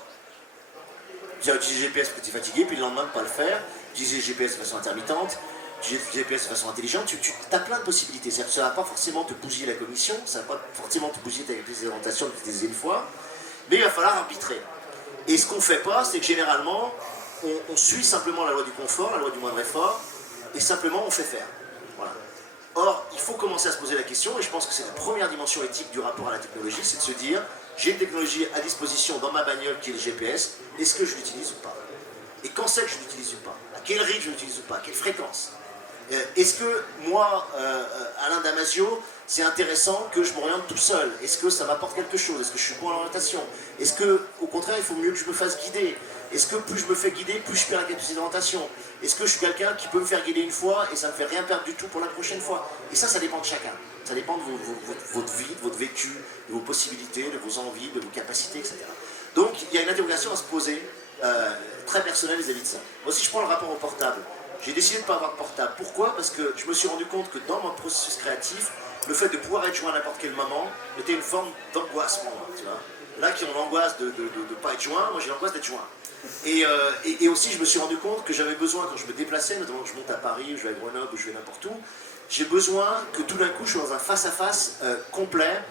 tu as utilisé GPS parce que tu es fatigué, puis le lendemain ne pas le faire, utiliser GPS de façon intermittente, utiliser GPS de façon intelligente, tu as plein de possibilités. C'est-à-dire que ça ne va pas forcément te bousiller la cognition, ça ne va pas forcément te bousiller tes orientations que tu utilises une fois, mais il va falloir arbitrer. Et ce qu'on ne fait pas, c'est que généralement, on suit simplement la loi du confort, la loi du moindre effort, et simplement on fait faire. Voilà. Or, il faut commencer à se poser la question, et je pense que c'est la première dimension éthique du rapport à la technologie, c'est de se dire, j'ai une technologie à disposition dans ma bagnole qui est le GPS, est-ce que je l'utilise ou pas? Et quand c'est que je l'utilise ou pas? À quel rythme je l'utilise ou pas? À quelle fréquence? Est-ce que moi, Alain Damasio, c'est intéressant que je m'oriente tout seul? Est-ce que ça m'apporte quelque chose? Est-ce que je suis bon à l'orientation? Est-ce que, au contraire, il faut mieux que je me fasse guider? Est-ce que plus je me fais guider, plus je perds la capacité d'orientation? Est-ce que je suis quelqu'un qui peut me faire guider une fois et ça ne me fait rien perdre du tout pour la prochaine fois? Et ça dépend de chacun. Ça dépend de votre vie, de votre vécu, de vos possibilités, de vos envies, de vos capacités, etc. Donc, il y a une interrogation à se poser, très personnelle vis-à-vis de ça. Moi, si je prends le rapport au portable, j'ai décidé de ne pas avoir de portable. Pourquoi? Parce que je me suis rendu compte que dans mon processus créatif, le fait de pouvoir être joint à n'importe quel moment était une forme d'angoisse pour moi. Tu vois, là qui ont l'angoisse de ne pas être joint, moi j'ai l'angoisse d'être joint. Et aussi, je me suis rendu compte que j'avais besoin, quand je me déplaçais, notamment quand je monte à Paris, je vais à Grenoble, je vais n'importe où, j'ai besoin que tout d'un coup je sois dans un face-à-face complet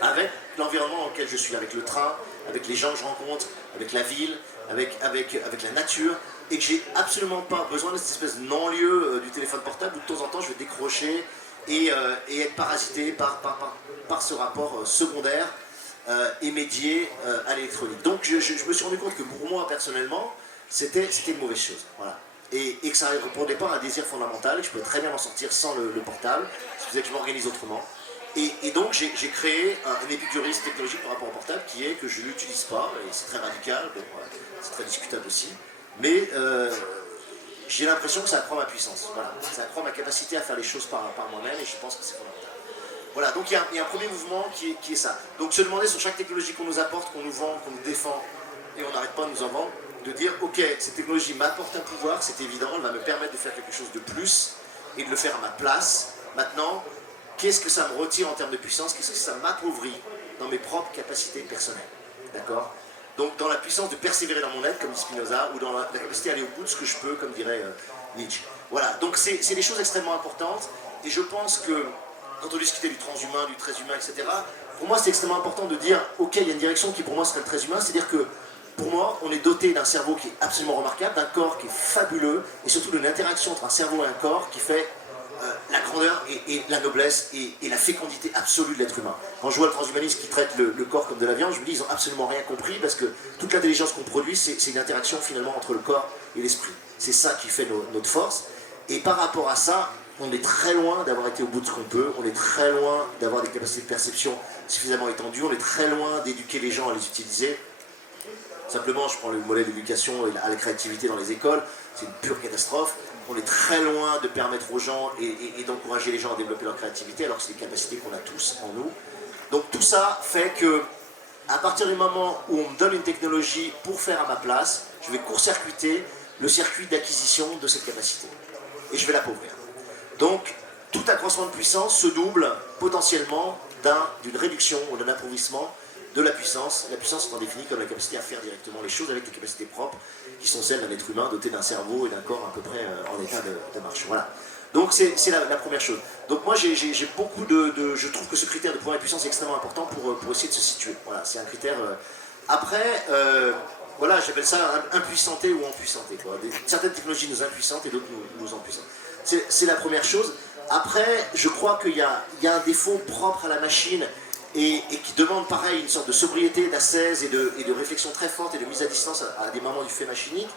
avec l'environnement dans lequel je suis, avec le train, avec les gens que je rencontre, avec la ville, avec la nature, et que j'ai absolument pas besoin de cette espèce de non-lieu du téléphone portable où de temps en temps je vais décrocher et être parasité par ce rapport secondaire et médié à l'électronique. Donc je me suis rendu compte que pour moi personnellement, c'était une mauvaise chose. Voilà. Et que ça ne répondait pas à un désir fondamental, et que je pouvais très bien m'en sortir sans le portable, ce qui faisait que je m'organise autrement. Et donc j'ai créé un épicurisme technologique par rapport au portable qui est que je ne l'utilise pas, et c'est très radical, bon, c'est très discutable aussi, mais j'ai l'impression que ça accroît ma puissance. Voilà. Ça accroît ma capacité à faire les choses par moi-même, et je pense que c'est fondamental. Voilà, donc il y a un premier mouvement qui est ça. Donc se demander sur chaque technologie qu'on nous apporte, qu'on nous vend, qu'on nous défend, et on n'arrête pas de nous en vendre, de dire ok, cette technologie m'apporte un pouvoir, c'est évident, elle va me permettre de faire quelque chose de plus, et de le faire à ma place. Maintenant, qu'est-ce que ça me retire en termes de puissance? Qu'est-ce que ça m'appauvrit dans mes propres capacités personnelles? D'accord? Donc dans la puissance de persévérer dans mon être, comme dit Spinoza, ou dans la capacité d'aller au bout de ce que je peux, comme dirait Nietzsche. Voilà, donc c'est des choses extrêmement importantes, et je pense que quand on discutait du transhumain, du très humain, etc., pour moi c'est extrêmement important de dire, ok, il y a une direction qui pour moi serait le très humain, c'est-à-dire que pour moi, on est doté d'un cerveau qui est absolument remarquable, d'un corps qui est fabuleux, et surtout d'une interaction entre un cerveau et un corps qui fait la grandeur et la noblesse et la fécondité absolue de l'être humain. Quand je vois le transhumanisme qui traite le corps comme de la viande, je me dis ils n'ont absolument rien compris parce que toute l'intelligence qu'on produit, c'est une interaction finalement entre le corps et l'esprit. C'est ça qui fait notre force. Et par rapport à ça, on est très loin d'avoir été au bout de ce qu'on peut, on est très loin d'avoir des capacités de perception suffisamment étendues, on est très loin d'éduquer les gens à les utiliser. Simplement, je prends le modèle d'éducation à la créativité dans les écoles, c'est une pure catastrophe. On est très loin de permettre aux gens et d'encourager les gens à développer leur créativité, alors que c'est des capacités qu'on a tous en nous. Donc tout ça fait que, à partir du moment où on me donne une technologie pour faire à ma place, je vais court-circuiter le circuit d'acquisition de cette capacité. Et je vais l'appauvrir. Donc, tout accroissement de puissance se double potentiellement d'une réduction ou d'un appauvrissement de la puissance. La puissance étant définie comme la capacité à faire directement les choses avec des capacités propres, qui sont celles d'un être humain doté d'un cerveau et d'un corps à peu près en état de marche. Voilà. Donc c'est la première chose. Donc moi j'ai beaucoup je trouve que ce critère de pouvoir et puissance est extrêmement important pour essayer de se situer. Voilà, c'est un critère. Après, voilà, j'appelle ça impuissanté ou empuissanté. Certaines technologies nous impuissantes et d'autres nous empuissantent. C'est la première chose. Après, je crois qu'il y a un défaut propre à la machine et qui demande pareil une sorte de sobriété, d'ascèse et de réflexion très forte et de mise à distance à des moments du fait machinique,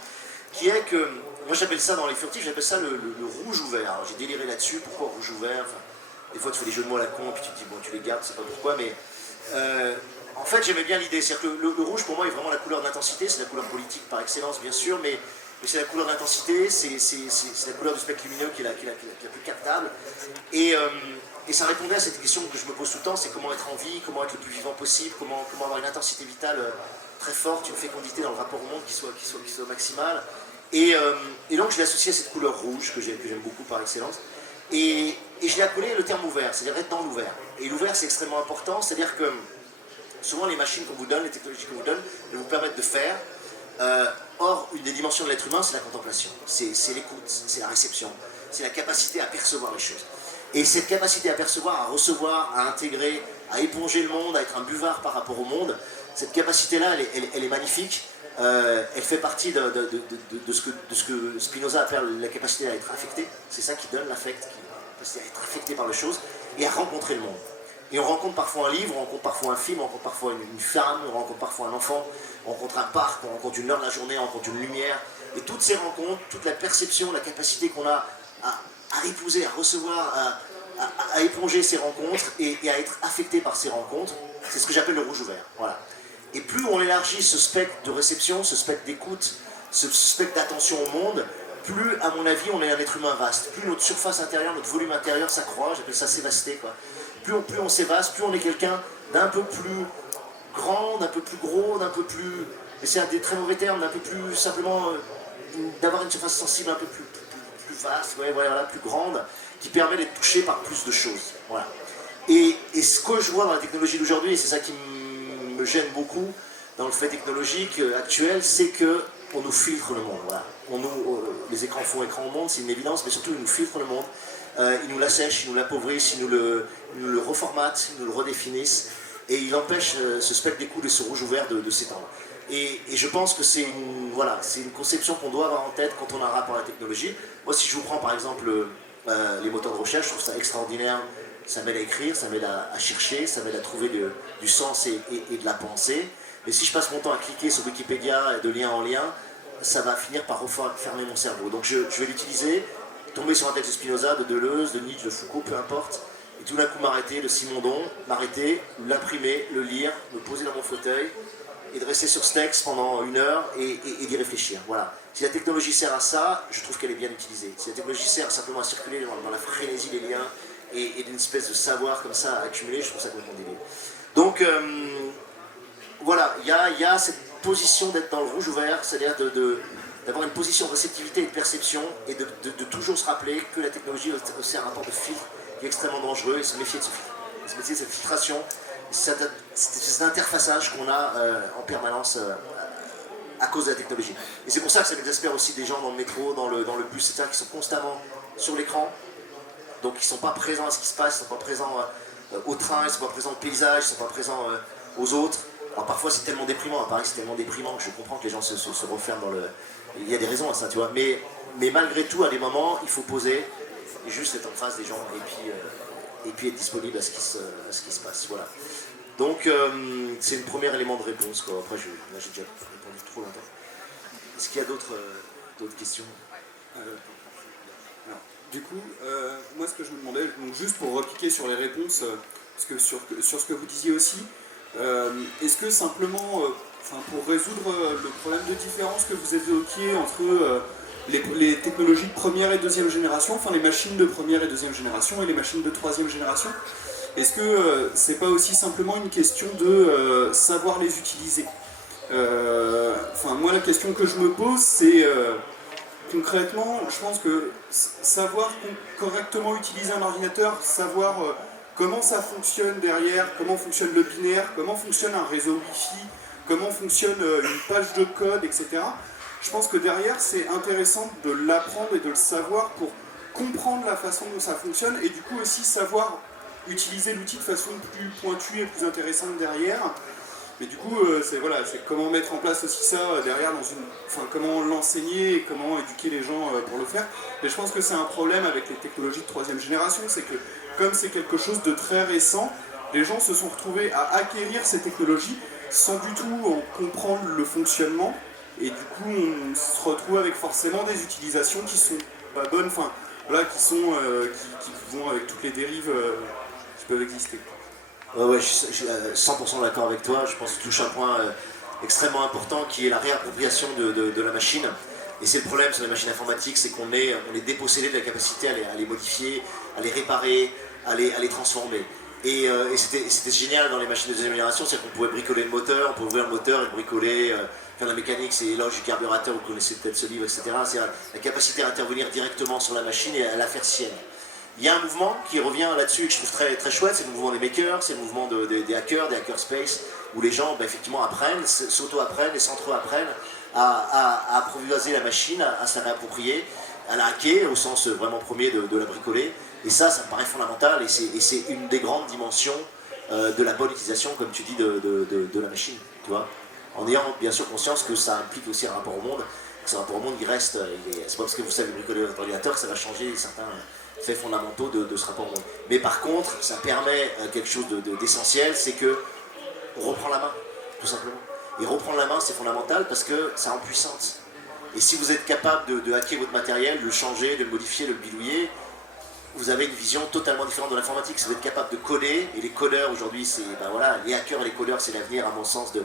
qui est que, moi j'appelle ça dans les furtifs, j'appelle ça le rouge ouvert. Alors j'ai déliré là-dessus, pourquoi rouge ouvert? Enfin, des fois tu fais des jeux de mots à la con, puis tu te dis bon tu les gardes, c'est pas pourquoi, mais en fait j'aimais bien l'idée, c'est-à-dire que le rouge pour moi est vraiment la couleur d'intensité, c'est la couleur politique par excellence bien sûr, mais mais c'est la couleur d'intensité, c'est la couleur du spectre lumineux qui est la plus captable. Et ça répondait à cette question que je me pose tout le temps, c'est comment être en vie, comment être le plus vivant possible, comment avoir une intensité vitale très forte, une fécondité dans le rapport au monde qui soit maximale. Et donc je l'ai associé à cette couleur rouge que j'aime beaucoup par excellence. Et je l'ai appelé le terme ouvert, c'est-à-dire être dans l'ouvert. Et l'ouvert c'est extrêmement important, c'est-à-dire que souvent les machines qu'on vous donne, les technologies qu'on vous donne, elles vous permettent de faire. Or, une des dimensions de l'être humain, c'est la contemplation, c'est l'écoute, c'est la réception, c'est la capacité à percevoir les choses. Et cette capacité à percevoir, à recevoir, à intégrer, à éponger le monde, à être un buvard par rapport au monde, cette capacité-là, elle est magnifique. Elle fait partie de ce que Spinoza appelle la capacité à être affecté. C'est ça qui donne l'affect, la capacité à être affecté par les choses et à rencontrer le monde. Et on rencontre parfois un livre, on rencontre parfois un film, on rencontre parfois une femme, on rencontre parfois un enfant, on rencontre un parc, on rencontre une heure de la journée, on rencontre une lumière. Et toutes ces rencontres, toute la perception, la capacité qu'on a à épouser, à recevoir, à éponger ces rencontres et à être affecté par ces rencontres, c'est ce que j'appelle le rouge ouvert. Voilà. Et plus on élargit ce spectre de réception, ce spectre d'écoute, ce spectre d'attention au monde, plus, à mon avis, on est un être humain vaste. Plus notre surface intérieure, notre volume intérieur s'accroît, j'appelle ça s'évaster, quoi. Plus on s'évaste, plus on est quelqu'un d'un peu plus grand, d'un peu plus gros, d'un peu plus... Et c'est un des très mauvais termes, d'un peu plus simplement... d'avoir une surface sensible un peu plus vaste, voilà, plus grande, qui permet d'être touché par plus de choses. Voilà. Et ce que je vois dans la technologie d'aujourd'hui, et c'est ça qui me gêne beaucoup dans le fait technologique actuel, c'est qu'on nous filtre le monde. Voilà. Les écrans font écran au monde, c'est une évidence, mais surtout ils nous filtrent le monde. Ils nous l'assèchent, ils nous l'appauvrissent, ils nous le reformatent, ils nous le redéfinissent, et ils empêchent ce spectre d'écoute et ce rouge ouvert de s'étendre. Et je pense que c'est une conception qu'on doit avoir en tête quand on a un rapport à la technologie. Moi, si je vous prends par exemple les moteurs de recherche, je trouve ça extraordinaire. Ça m'aide à écrire, ça m'aide à chercher, ça m'aide à trouver du sens et de la pensée. Mais si je passe mon temps à cliquer sur Wikipédia de lien en lien, ça va finir par fermer mon cerveau. Donc je vais l'utiliser, tomber sur un texte de Spinoza, de Deleuze, de Nietzsche, de Foucault, peu importe, et tout d'un coup m'arrêter, de Simondon, m'arrêter, l'imprimer, le lire, me poser dans mon fauteuil, et de rester sur ce texte pendant 1 heure et d'y réfléchir. Voilà. Si la technologie sert à ça, je trouve qu'elle est bien utilisée. Si la technologie sert simplement à circuler dans la frénésie des liens et d'une espèce de savoir comme ça à accumuler, je trouve ça complètement débile. Donc voilà, il y a cette position d'être dans le rouge ouvert, c'est-à-dire d'avoir une position de réceptivité et de perception et de toujours se rappeler que la technologie est aussi un rapport de filtre qui est extrêmement dangereux et se méfier de ce filtre. Se méfier de cette filtration, cet interfaçage qu'on a en permanence à cause de la technologie. Et c'est pour ça que ça m'exaspère aussi des gens dans le métro, dans le bus, etc., qui sont constamment sur l'écran, donc ils ne sont pas présents à ce qui se passe, ils ne sont pas présents au train, ils ne sont pas présents au paysage, ils ne sont pas présents aux autres. Alors parfois c'est tellement déprimant, à Paris c'est tellement déprimant que je comprends que les gens se referment dans le... Il y a des raisons à ça, tu vois, mais malgré tout, à des moments, il faut poser et juste être en face des gens et puis être disponible à ce qui se passe, voilà. Donc c'est le premier élément de réponse, quoi. Après là j'ai déjà répondu trop longtemps. Est-ce qu'il y a d'autres questions? Alors, du coup, moi ce que je me demandais, donc juste pour repliquer sur les réponses, parce que sur ce que vous disiez aussi, est-ce que simplement, pour résoudre le problème de différence que vous évoquiez entre les technologies de première et deuxième génération, enfin les machines de première et deuxième génération et les machines de troisième génération, est-ce que c'est pas aussi simplement une question de savoir les utiliser? Moi la question que je me pose c'est concrètement, je pense que savoir correctement utiliser un ordinateur, savoir comment ça fonctionne derrière, comment fonctionne le binaire, comment fonctionne un réseau Wi-Fi, comment fonctionne une page de code, etc. Je pense que derrière, c'est intéressant de l'apprendre et de le savoir pour comprendre la façon dont ça fonctionne et du coup aussi savoir utiliser l'outil de façon plus pointue et plus intéressante derrière. Mais du coup, c'est comment mettre en place aussi ça derrière comment l'enseigner et comment éduquer les gens pour le faire. Mais je pense que c'est un problème avec les technologies de troisième génération, c'est que comme c'est quelque chose de très récent, les gens se sont retrouvés à acquérir ces technologies sans du tout en comprendre le fonctionnement. Et du coup, on se retrouve avec forcément des utilisations qui sont pas bonnes, qui vont avec toutes les dérives qui peuvent exister. Ouais, je suis 100% d'accord avec toi. Je pense que tu touches un point extrêmement important qui est la réappropriation de la machine. Et c'est le problème sur les machines informatiques, c'est qu'on est dépossédé de la capacité à les modifier, à les réparer, à les transformer. Et c'était génial dans les machines de deuxième génération, c'est qu'on pouvait bricoler le moteur, on pouvait ouvrir le moteur et le bricoler, faire de la mécanique, c'est l'éloge du carburateur, vous connaissez peut-être ce livre, etc. C'est la capacité à intervenir directement sur la machine et à la faire sienne. Il y a un mouvement qui revient là-dessus et que je trouve très, très chouette, c'est le mouvement des makers, c'est le mouvement des hackers, des hackerspace, où les gens effectivement apprennent, s'auto-apprennent et s'entre-apprennent à apprivoiser la machine, à se la réapproprier, à la hacker au sens vraiment premier de la bricoler. Et ça me paraît fondamental et c'est une des grandes dimensions de la bonne utilisation, comme tu dis, de la machine, tu vois. En ayant bien sûr conscience que ça implique aussi un rapport au monde. Ce rapport au monde, il reste, c'est pas parce que vous savez bricoler votre ordinateur que ça va changer certains faits fondamentaux de ce rapport au monde. Mais par contre, ça permet quelque chose d'essentiel, c'est que on reprend la main, tout simplement. Et reprendre la main, c'est fondamental parce que ça rend puissante. Et si vous êtes capable de hacker votre matériel, de le changer, de le modifier, de le bidouiller, vous avez une vision totalement différente de l'informatique. Si vous êtes capable de coder, et les codeurs aujourd'hui, c'est voilà, les hackers et les codeurs, c'est l'avenir à mon sens des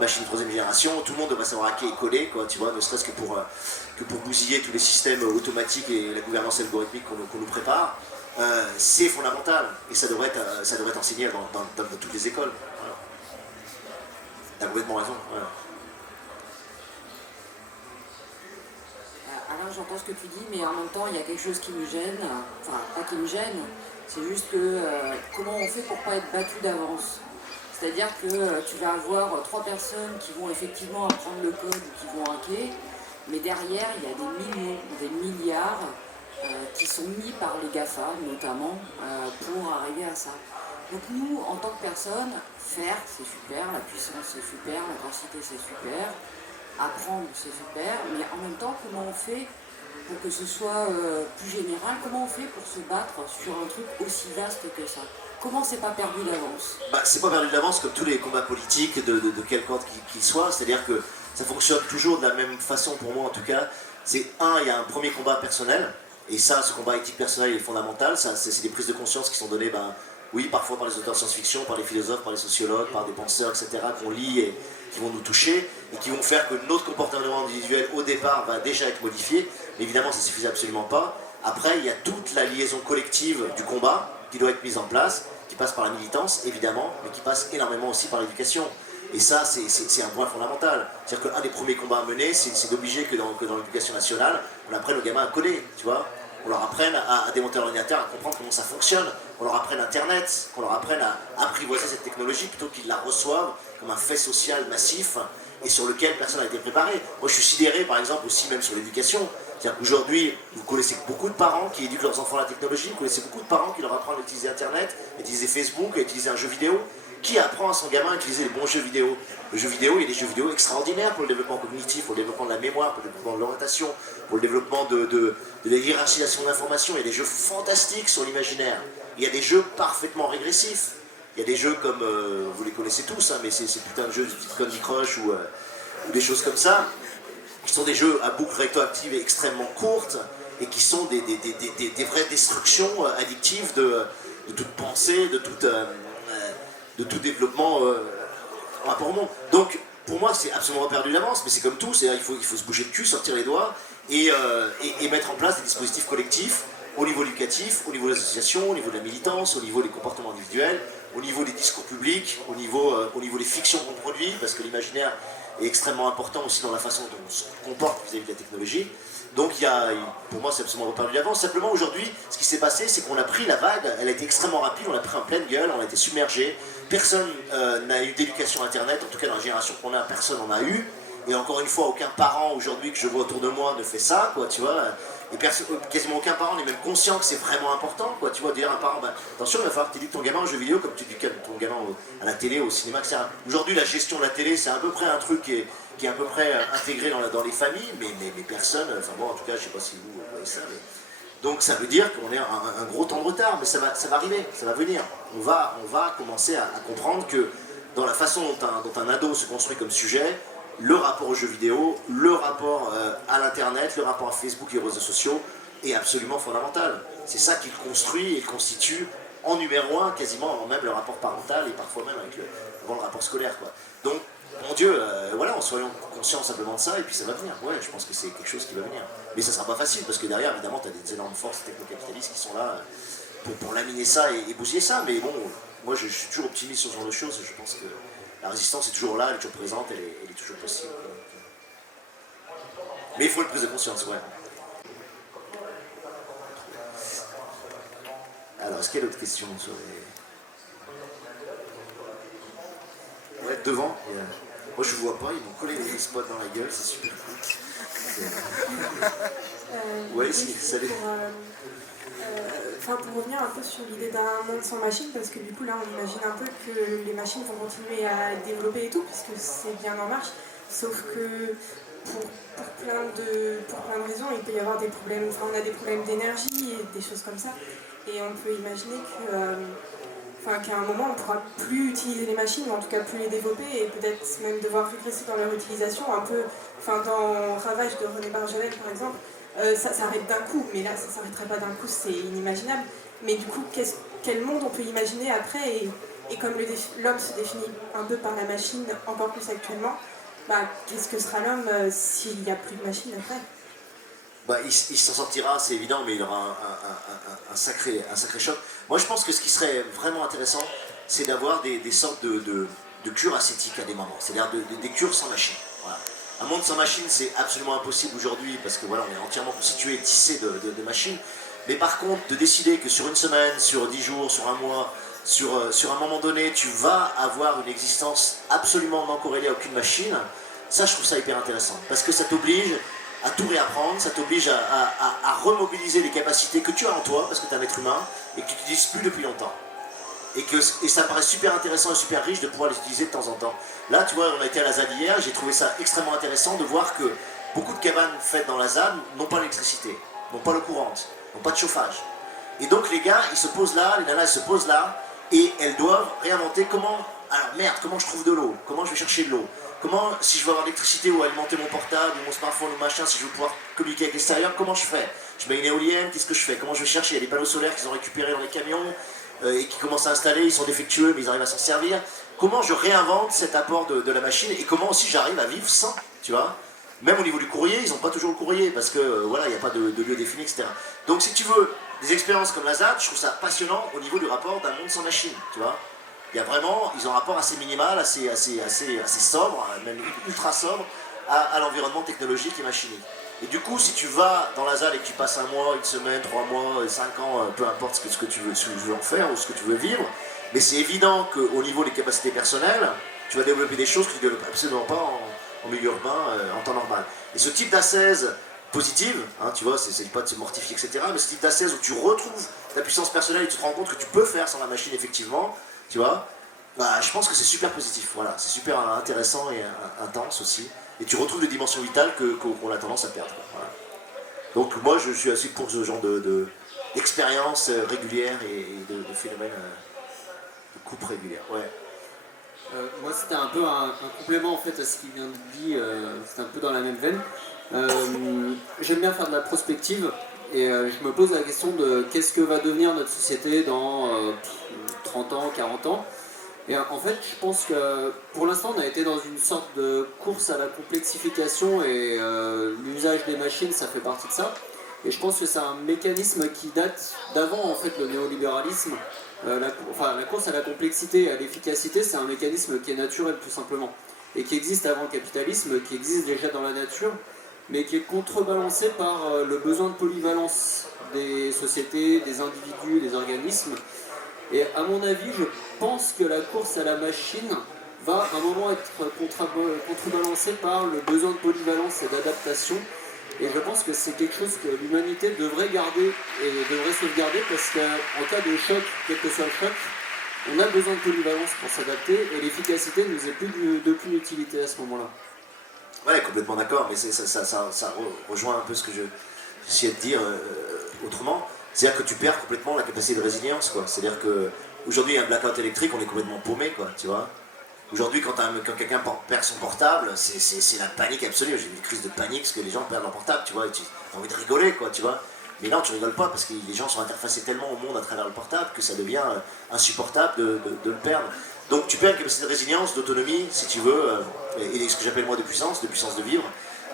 machines de troisième génération. Tout le monde doit savoir hacker et coder, quoi, tu vois, ne serait-ce que pour bousiller tous les systèmes automatiques et la gouvernance algorithmique qu'on nous prépare. C'est fondamental et ça devrait être enseigné dans toutes les écoles. Voilà. T'as complètement raison. Voilà. Alors j'entends ce que tu dis, mais en même temps il y a quelque chose qui me gêne, enfin pas qui me gêne, c'est juste que comment on fait pour pas être battu d'avance. C'est-à-dire que tu vas avoir 3 personnes qui vont effectivement apprendre le code ou qui vont hacker, mais derrière il y a des millions, des milliards qui sont mis par les GAFA notamment pour arriver à ça. Donc nous, en tant que personne, faire c'est super, la puissance c'est super, la densité c'est super, apprendre c'est super, mais en même temps comment on fait pour que ce soit plus général, comment on fait pour se battre sur un truc aussi vaste que ça? Comment c'est pas perdu d'avance? C'est pas perdu d'avance comme tous les combats politiques de quelque ordre qu'ils soient, c'est-à-dire que ça fonctionne toujours de la même façon pour moi en tout cas. C'est il y a un premier combat personnel, et ça, ce combat éthique personnel est fondamental, c'est des prises de conscience qui sont données, oui, parfois par les auteurs de science-fiction, par les philosophes, par les sociologues, par des penseurs, etc., qu'on lit et qui vont nous toucher, et qui vont faire que notre comportement individuel au départ va déjà être modifié. Mais évidemment, ça ne suffit absolument pas. Après, il y a toute la liaison collective du combat qui doit être mise en place, qui passe par la militance, évidemment, mais qui passe énormément aussi par l'éducation. Et ça, c'est un point fondamental. C'est-à-dire qu'un des premiers combats à mener, c'est d'obliger que dans l'éducation nationale, on apprenne aux gamins à coder, tu vois. On leur apprenne à démonter l'ordinateur, à comprendre comment ça fonctionne, qu'on leur apprenne Internet, qu'on leur apprenne à apprivoiser cette technologie plutôt qu'ils la reçoivent comme un fait social massif et sur lequel personne n'a été préparé. Moi je suis sidéré par exemple aussi même sur l'éducation. C'est-à-dire qu'aujourd'hui, vous connaissez beaucoup de parents qui éduquent leurs enfants à la technologie, vous connaissez beaucoup de parents qui leur apprennent à utiliser Internet, à utiliser Facebook, à utiliser un jeu vidéo. Qui apprend à son gamin à utiliser les bons jeux vidéo? Le jeu vidéo, il y a des jeux vidéo extraordinaires pour le développement cognitif, pour le développement de la mémoire, pour le développement de l'orientation, pour le développement de la hiérarchisation d'informations. Il y a des jeux fantastiques sur l'imaginaire. Il y a des jeux parfaitement régressifs. Il y a des jeux comme, vous les connaissez tous, mais ces putains de jeux du type Candy Crush ou des choses comme ça, qui sont des jeux à boucle rétroactive et extrêmement courte et qui sont des vraies destructions addictives de toute pensée, de tout développement en rapport au monde. Donc, pour moi, c'est absolument perdu d'avance, mais c'est comme tout, il faut se bouger le cul, sortir les doigts et mettre en place des dispositifs collectifs au niveau éducatif, au niveau des associations, au niveau de la militance, au niveau des comportements individuels, au niveau des discours publics, au niveau des fictions qu'on produit, parce que l'imaginaire est extrêmement important aussi dans la façon dont on se comporte vis-à-vis de la technologie. Donc pour moi c'est absolument perdu d'avance. Simplement aujourd'hui, ce qui s'est passé, c'est qu'on a pris la vague, elle a été extrêmement rapide, on l'a pris en pleine gueule, on a été submergé. Personne n'a eu d'éducation Internet, en tout cas dans la génération qu'on a, personne n'en a eu. Et encore une fois, aucun parent aujourd'hui que je vois autour de moi ne fait ça, quoi, tu vois. Et quasiment aucun parent n'est même conscient que c'est vraiment important, quoi, tu vois, de dire à un parent, attention, il va falloir que tu éduques ton gamin en jeu vidéo comme tu éduques ton gamin à la télé, au cinéma, etc. Aujourd'hui, la gestion de la télé, c'est à peu près un truc qui est à peu près intégré dans les familles, mais personne, enfin bon, en tout cas, je sais pas si vous voyez ça, mais... Donc ça veut dire qu'on est un gros temps de retard, mais ça va arriver, ça va venir. On va commencer à comprendre que dans la façon dont un ado se construit comme sujet, le rapport aux jeux vidéo, le rapport à l'internet, le rapport à Facebook et aux réseaux sociaux est absolument fondamental. C'est ça qui le construit et le constitue en numéro 1, quasiment avant même le rapport parental et parfois même avant le rapport scolaire, quoi. Donc mon Dieu, voilà, en soyant conscients simplement de ça, et puis ça va venir. Ouais, je pense que c'est quelque chose qui va venir. Mais ça sera pas facile, parce que derrière, évidemment, tu as des énormes forces techno-capitalistes qui sont là pour laminer ça et bousiller ça. Mais bon, moi, je suis toujours optimiste sur ce genre de choses. Je pense que la résistance est toujours là, elle est toujours présente, elle est toujours possible. Mais il faut une prise de conscience, ouais. Alors, est-ce qu'il y a d'autres questions sur les... Ouais, devant. Moi, je vois pas, ils m'ont collé des spots dans la gueule, c'est super cool. Ouais, si, salut. Pour revenir un peu sur l'idée d'un monde sans machines, parce que du coup là on imagine un peu que les machines vont continuer à développer et tout, puisque c'est bien en marche, sauf que pour plein de raisons il peut y avoir des problèmes, on a des problèmes d'énergie et des choses comme ça, et on peut imaginer qu'à un moment on ne pourra plus utiliser les machines, ou en tout cas plus les développer, et peut-être même devoir régresser dans leur utilisation, un peu, dans Ravage de René Barjavel par exemple. Ça s'arrête d'un coup, mais là ça s'arrêterait pas d'un coup, c'est inimaginable. Mais du coup, quel monde on peut imaginer après, et comme l'homme se définit un peu par la machine, encore plus actuellement, qu'est-ce que sera l'homme s'il n'y a plus de machine après? Il s'en sortira, c'est évident, mais il aura un sacré choc. Moi je pense que ce qui serait vraiment intéressant, c'est d'avoir des sortes de cures ascétiques à des moments, c'est-à-dire des cures sans machine. Voilà. Un monde sans machine, c'est absolument impossible aujourd'hui, parce que voilà, on est entièrement constitué et tissé de machines. Mais par contre, de décider que sur une semaine, sur 10 jours, sur un mois, sur un moment donné, tu vas avoir une existence absolument non corrélée à aucune machine, ça je trouve ça hyper intéressant. Parce que ça t'oblige à tout réapprendre, ça t'oblige à remobiliser les capacités que tu as en toi, parce que tu es un être humain, et que tu n'utilises plus depuis longtemps. Et ça me paraît super intéressant et super riche de pouvoir les utiliser de temps en temps. Là, tu vois, on a été à la ZAD hier, j'ai trouvé ça extrêmement intéressant de voir que beaucoup de cabanes faites dans la ZAD n'ont pas l'électricité, n'ont pas l'eau courante, n'ont pas de chauffage. Et donc les gars, ils se posent là, les nanas, elles se posent là, et elles doivent réinventer comment... Alors merde, comment je trouve de l'eau? Comment je vais chercher de l'eau? Comment, si je veux avoir l'électricité ou alimenter mon portable ou mon smartphone ou machin, si je veux pouvoir communiquer avec l'extérieur, comment je fais? Je mets une éolienne, qu'est-ce que je fais? Comment je vais chercher? Il y a des panneaux solaires qu'ils ont récupérés dans les camions, et qui commencent à installer, ils sont défectueux mais ils arrivent à s'en servir. Comment je réinvente cet apport de la machine, et comment aussi j'arrive à vivre sans, tu vois? Même au niveau du courrier, ils n'ont pas toujours le courrier parce que voilà, il n'y a pas de lieu défini, etc. Donc si tu veux des expériences comme la ZAD, je trouve ça passionnant au niveau du rapport d'un monde sans machine, tu vois? Il y a vraiment, ils ont un rapport assez minimal, assez sobre, même ultra sobre, à l'environnement technologique et machinique. Et du coup, si tu vas dans la ZAD et que tu passes un mois, une semaine, 3 mois, 5 ans, peu importe ce que tu veux en faire ou ce que tu veux vivre, mais c'est évident qu'au niveau des capacités personnelles, tu vas développer des choses que tu ne développes absolument pas en milieu urbain, en temps normal. Et ce type d'ascèse positive, hein, tu vois, c'est pas de se mortifier, etc., mais ce type d'ascèse où tu retrouves ta puissance personnelle et tu te rends compte que tu peux faire sans la machine, effectivement, tu vois, je pense que c'est super positif, voilà, c'est super intéressant et intense aussi. Et tu retrouves des dimensions vitales qu'on a tendance à perdre. Voilà. Donc moi je suis assez pour ce genre d'expérience régulière et de phénomènes de coupe régulière. Ouais. Moi c'était un peu un complément en fait à ce qu'il vient de dire, c'est un peu dans la même veine. J'aime bien faire de la prospective et je me pose la question de qu'est-ce que va devenir notre société dans 30 ans, 40 ans. Et en fait, je pense que pour l'instant, on a été dans une sorte de course à la complexification et l'usage des machines, ça fait partie de ça. Et je pense que c'est un mécanisme qui date d'avant en fait le néolibéralisme. La course à la complexité et à l'efficacité, c'est un mécanisme qui est naturel tout simplement. Et qui existe avant le capitalisme, qui existe déjà dans la nature, mais qui est contrebalancé par le besoin de polyvalence des sociétés, des individus, des organismes. Et à mon avis, je pense que la course à la machine va à un moment être contrebalancée par le besoin de polyvalence et d'adaptation. Et je pense que c'est quelque chose que l'humanité devrait garder et devrait sauvegarder parce qu'en cas de choc, quel que soit le choc, on a besoin de polyvalence pour s'adapter et l'efficacité ne nous est plus d'aucune utilité à ce moment-là. Ouais, complètement d'accord, mais ça rejoint un peu ce que j'essayais de dire autrement. C'est-à-dire que tu perds complètement la capacité de résilience, quoi. C'est-à-dire qu'aujourd'hui, un blackout électrique, on est complètement paumé, quoi, tu vois. Aujourd'hui, quand quelqu'un perd son portable, c'est la panique absolue. J'ai une crise de panique parce que les gens perdent leur portable, tu vois, et tu as envie de rigoler, quoi, tu vois. Mais non, tu rigoles pas parce que les gens sont interfacés tellement au monde à travers le portable que ça devient insupportable de le perdre. Donc tu perds une capacité de résilience, d'autonomie, si tu veux, et ce que j'appelle moi de puissance de vivre,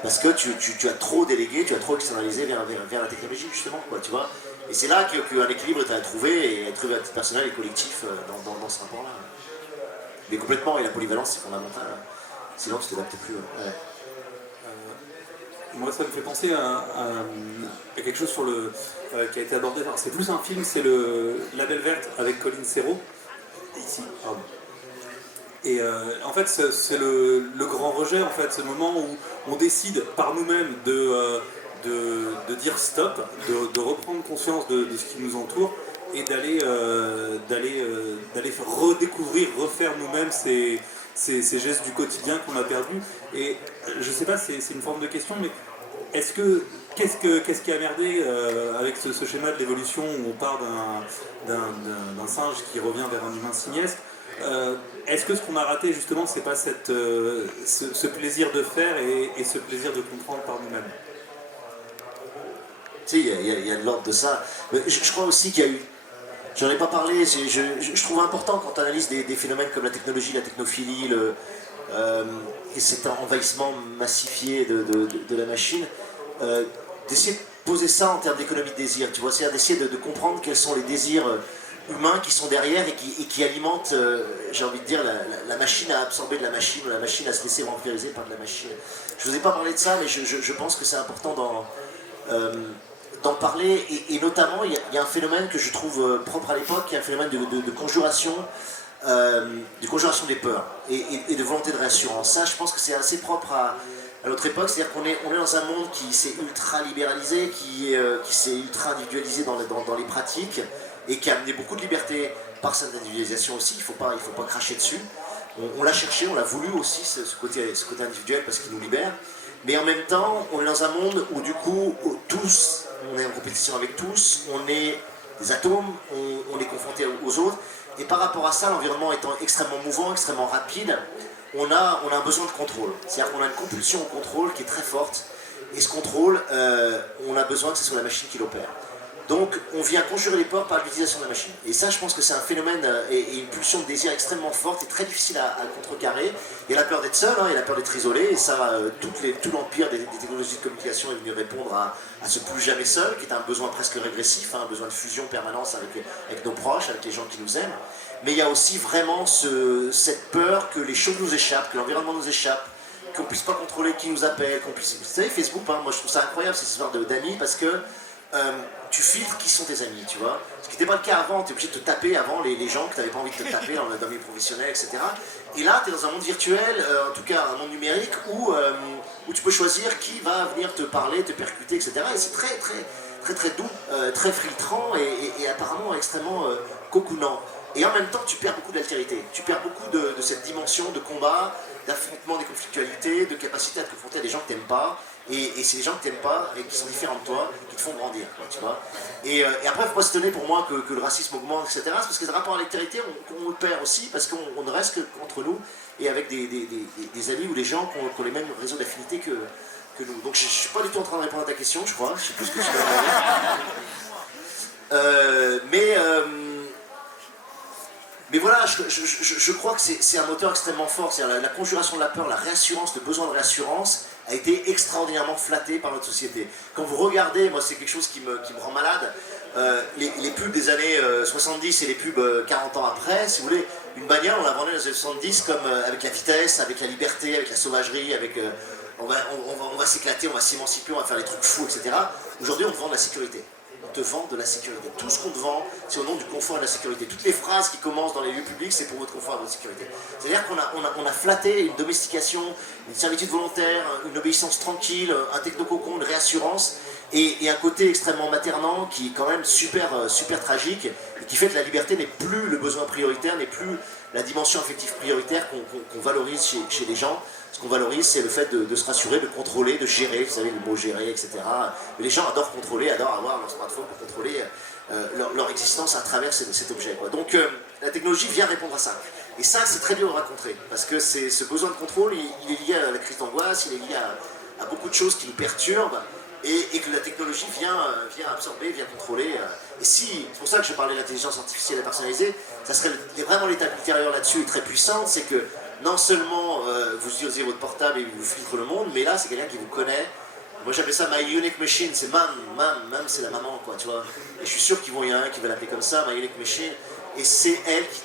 parce que tu as trop délégué, tu as trop externalisé vers la technologie, justement, quoi, tu vois. Et c'est là qu'un équilibre est à trouver, et à trouver à titre personnel et collectif dans ce rapport-là. Mais complètement, et la polyvalence, c'est fondamental. Sinon, tu t'adaptes plus. Ouais. Moi, ça me fait penser à quelque chose qui a été abordé. Enfin, c'est plus un film, c'est le La Belle Verte avec Colin Serrault. Ici, pardon. Et en fait, c'est le grand rejet, en fait, ce moment où on décide par nous-mêmes de dire stop, de reprendre conscience de ce qui nous entoure et d'aller redécouvrir, refaire nous-mêmes ces gestes du quotidien qu'on a perdus. Et je sais pas, c'est une forme de question, mais qu'est-ce qui a merdé avec ce schéma de l'évolution où on part d'un singe qui revient vers un humain simiesque? Est-ce que ce qu'on a raté justement, c'est pas ce plaisir de faire et ce plaisir de comprendre par nous-mêmes? Tu sais, il y a de l'ordre de ça. Mais je crois aussi qu'il y a eu. J'en ai pas parlé, je trouve important quand on analyse des phénomènes comme la technologie, la technophilie, et cet envahissement massifié de la machine, d'essayer de poser ça en termes d'économie de désir, tu vois, c'est-à-dire d'essayer de comprendre quels sont les désirs humains qui sont derrière et qui alimentent, j'ai envie de dire, la machine à absorber de la machine, ou la machine à se laisser vampiriser par de la machine. Je vous ai pas parlé de ça, mais je pense que c'est important d'en parler, et notamment il y a un phénomène que je trouve propre à l'époque, qui est un phénomène de conjuration, des peurs et de volonté de réassurance. Ça, je pense que c'est assez propre à notre époque, c'est-à-dire qu'on est dans un monde qui s'est ultra libéralisé, qui s'est ultra individualisé dans les pratiques, et qui a amené beaucoup de liberté par cette individualisation aussi. Il faut pas cracher dessus. On l'a cherché, on l'a voulu aussi, ce côté individuel, parce qu'il nous libère. Mais en même temps, on est dans un monde où du coup, tous, on est en compétition avec tous, on est des atomes, on est confronté aux autres. Et par rapport à ça, l'environnement étant extrêmement mouvant, extrêmement rapide, on a un besoin de contrôle. C'est-à-dire qu'on a une compulsion au contrôle qui est très forte. Et ce contrôle, on a besoin que ce soit la machine qui l'opère. Donc on vient conjurer les peurs par l'utilisation de la machine. Et ça, je pense que c'est un phénomène et une pulsion de désir extrêmement forte et très difficile à contrecarrer. Il y a la peur d'être seul, il y a la peur d'être isolé, et ça, tout l'empire des technologies de communication est venu répondre à ce plus jamais seul, qui est un besoin presque régressif, un besoin de fusion permanence avec nos proches, avec les gens qui nous aiment. Mais il y a aussi vraiment cette peur que les choses nous échappent, que l'environnement nous échappe, qu'on ne puisse pas contrôler qui nous appelle, qu'on puisse... Vous savez, Facebook, moi je trouve ça incroyable, cette histoire d'amis, parce que tu filtres qui sont tes amis, tu vois. Ce qui n'était pas le cas avant, tu es obligé de te taper avant les gens que tu n'avais pas envie de te taper dans le milieu professionnel, etc. Et là, tu es dans un monde virtuel, en tout cas un monde numérique, où tu peux choisir qui va venir te parler, te percuter, etc. Et c'est très, très, très, très doux, très filtrant et apparemment extrêmement cocoonant. Et en même temps, tu perds beaucoup d'altérité. Tu perds beaucoup de cette dimension de combat, d'affrontement des conflictualités, de capacité à te confronter à des gens que tu n'aimes pas. Et c'est les gens que tu n'aimes pas et qui sont différents de toi, qui te font grandir, quoi, tu vois. Et après, il ne faut pas se tenir pour moi que le racisme augmente, etc. C'est parce que le rapport à l'altérité, on le perd aussi, parce qu'on ne reste qu'entre nous et avec des amis ou des gens qui ont les mêmes réseaux d'affinité que nous. Donc je ne suis pas du tout en train de répondre à ta question, je crois. Je ne sais plus ce que tu m'as demandé. Mais voilà, je crois que c'est un moteur extrêmement fort. C'est-à-dire la conjuration de la peur, la réassurance, le besoin de réassurance a été extraordinairement flatté par notre société. Quand vous regardez, moi c'est quelque chose qui me rend malade, les pubs des années 70 et les pubs 40 ans après, si vous voulez, une bagnole, on la vendait dans les années 70 comme avec la vitesse, avec la liberté, avec la sauvagerie, avec on va s'éclater, on va s'émanciper, on va faire des trucs fous, etc. Aujourd'hui, on te vend de la sécurité. On te vend de la sécurité. Tout ce qu'on te vend, c'est au nom du confort et de la sécurité. Toutes les phrases qui commencent dans les lieux publics, c'est pour votre confort et votre sécurité. C'est-à-dire qu'on a flatté une domestication, une servitude volontaire, une obéissance tranquille, un technococon, une réassurance, et un côté extrêmement maternant qui est quand même super tragique, et qui fait que la liberté n'est plus le besoin prioritaire, n'est plus la dimension affective prioritaire qu'on valorise chez les gens. Ce qu'on valorise, c'est le fait de se rassurer, de contrôler, de gérer, vous savez, le mot gérer, etc. Mais les gens adorent contrôler, adorent avoir leur smartphone pour contrôler leur existence à travers cet objet, quoi. Donc la technologie vient répondre à ça. Et ça, c'est très dur à rencontrer, parce que ce besoin de contrôle, il est lié à la crise d'angoisse, il est lié à beaucoup de choses qui nous perturbent, et que la technologie vient absorber, vient contrôler. Et si, c'est pour ça que je parlais de l'intelligence artificielle personnalisée, ça serait vraiment l'étape ultérieure là-dessus est très puissante, c'est que non seulement vous utilisez votre portable et vous filtre le monde, mais là c'est quelqu'un qui vous connaît. Moi j'appelle ça My Unique Machine, c'est Mam c'est la maman quoi, tu vois. Et je suis sûr qu'il y en a un qui va l'appeler comme ça, My Unique Machine, et c'est elle qui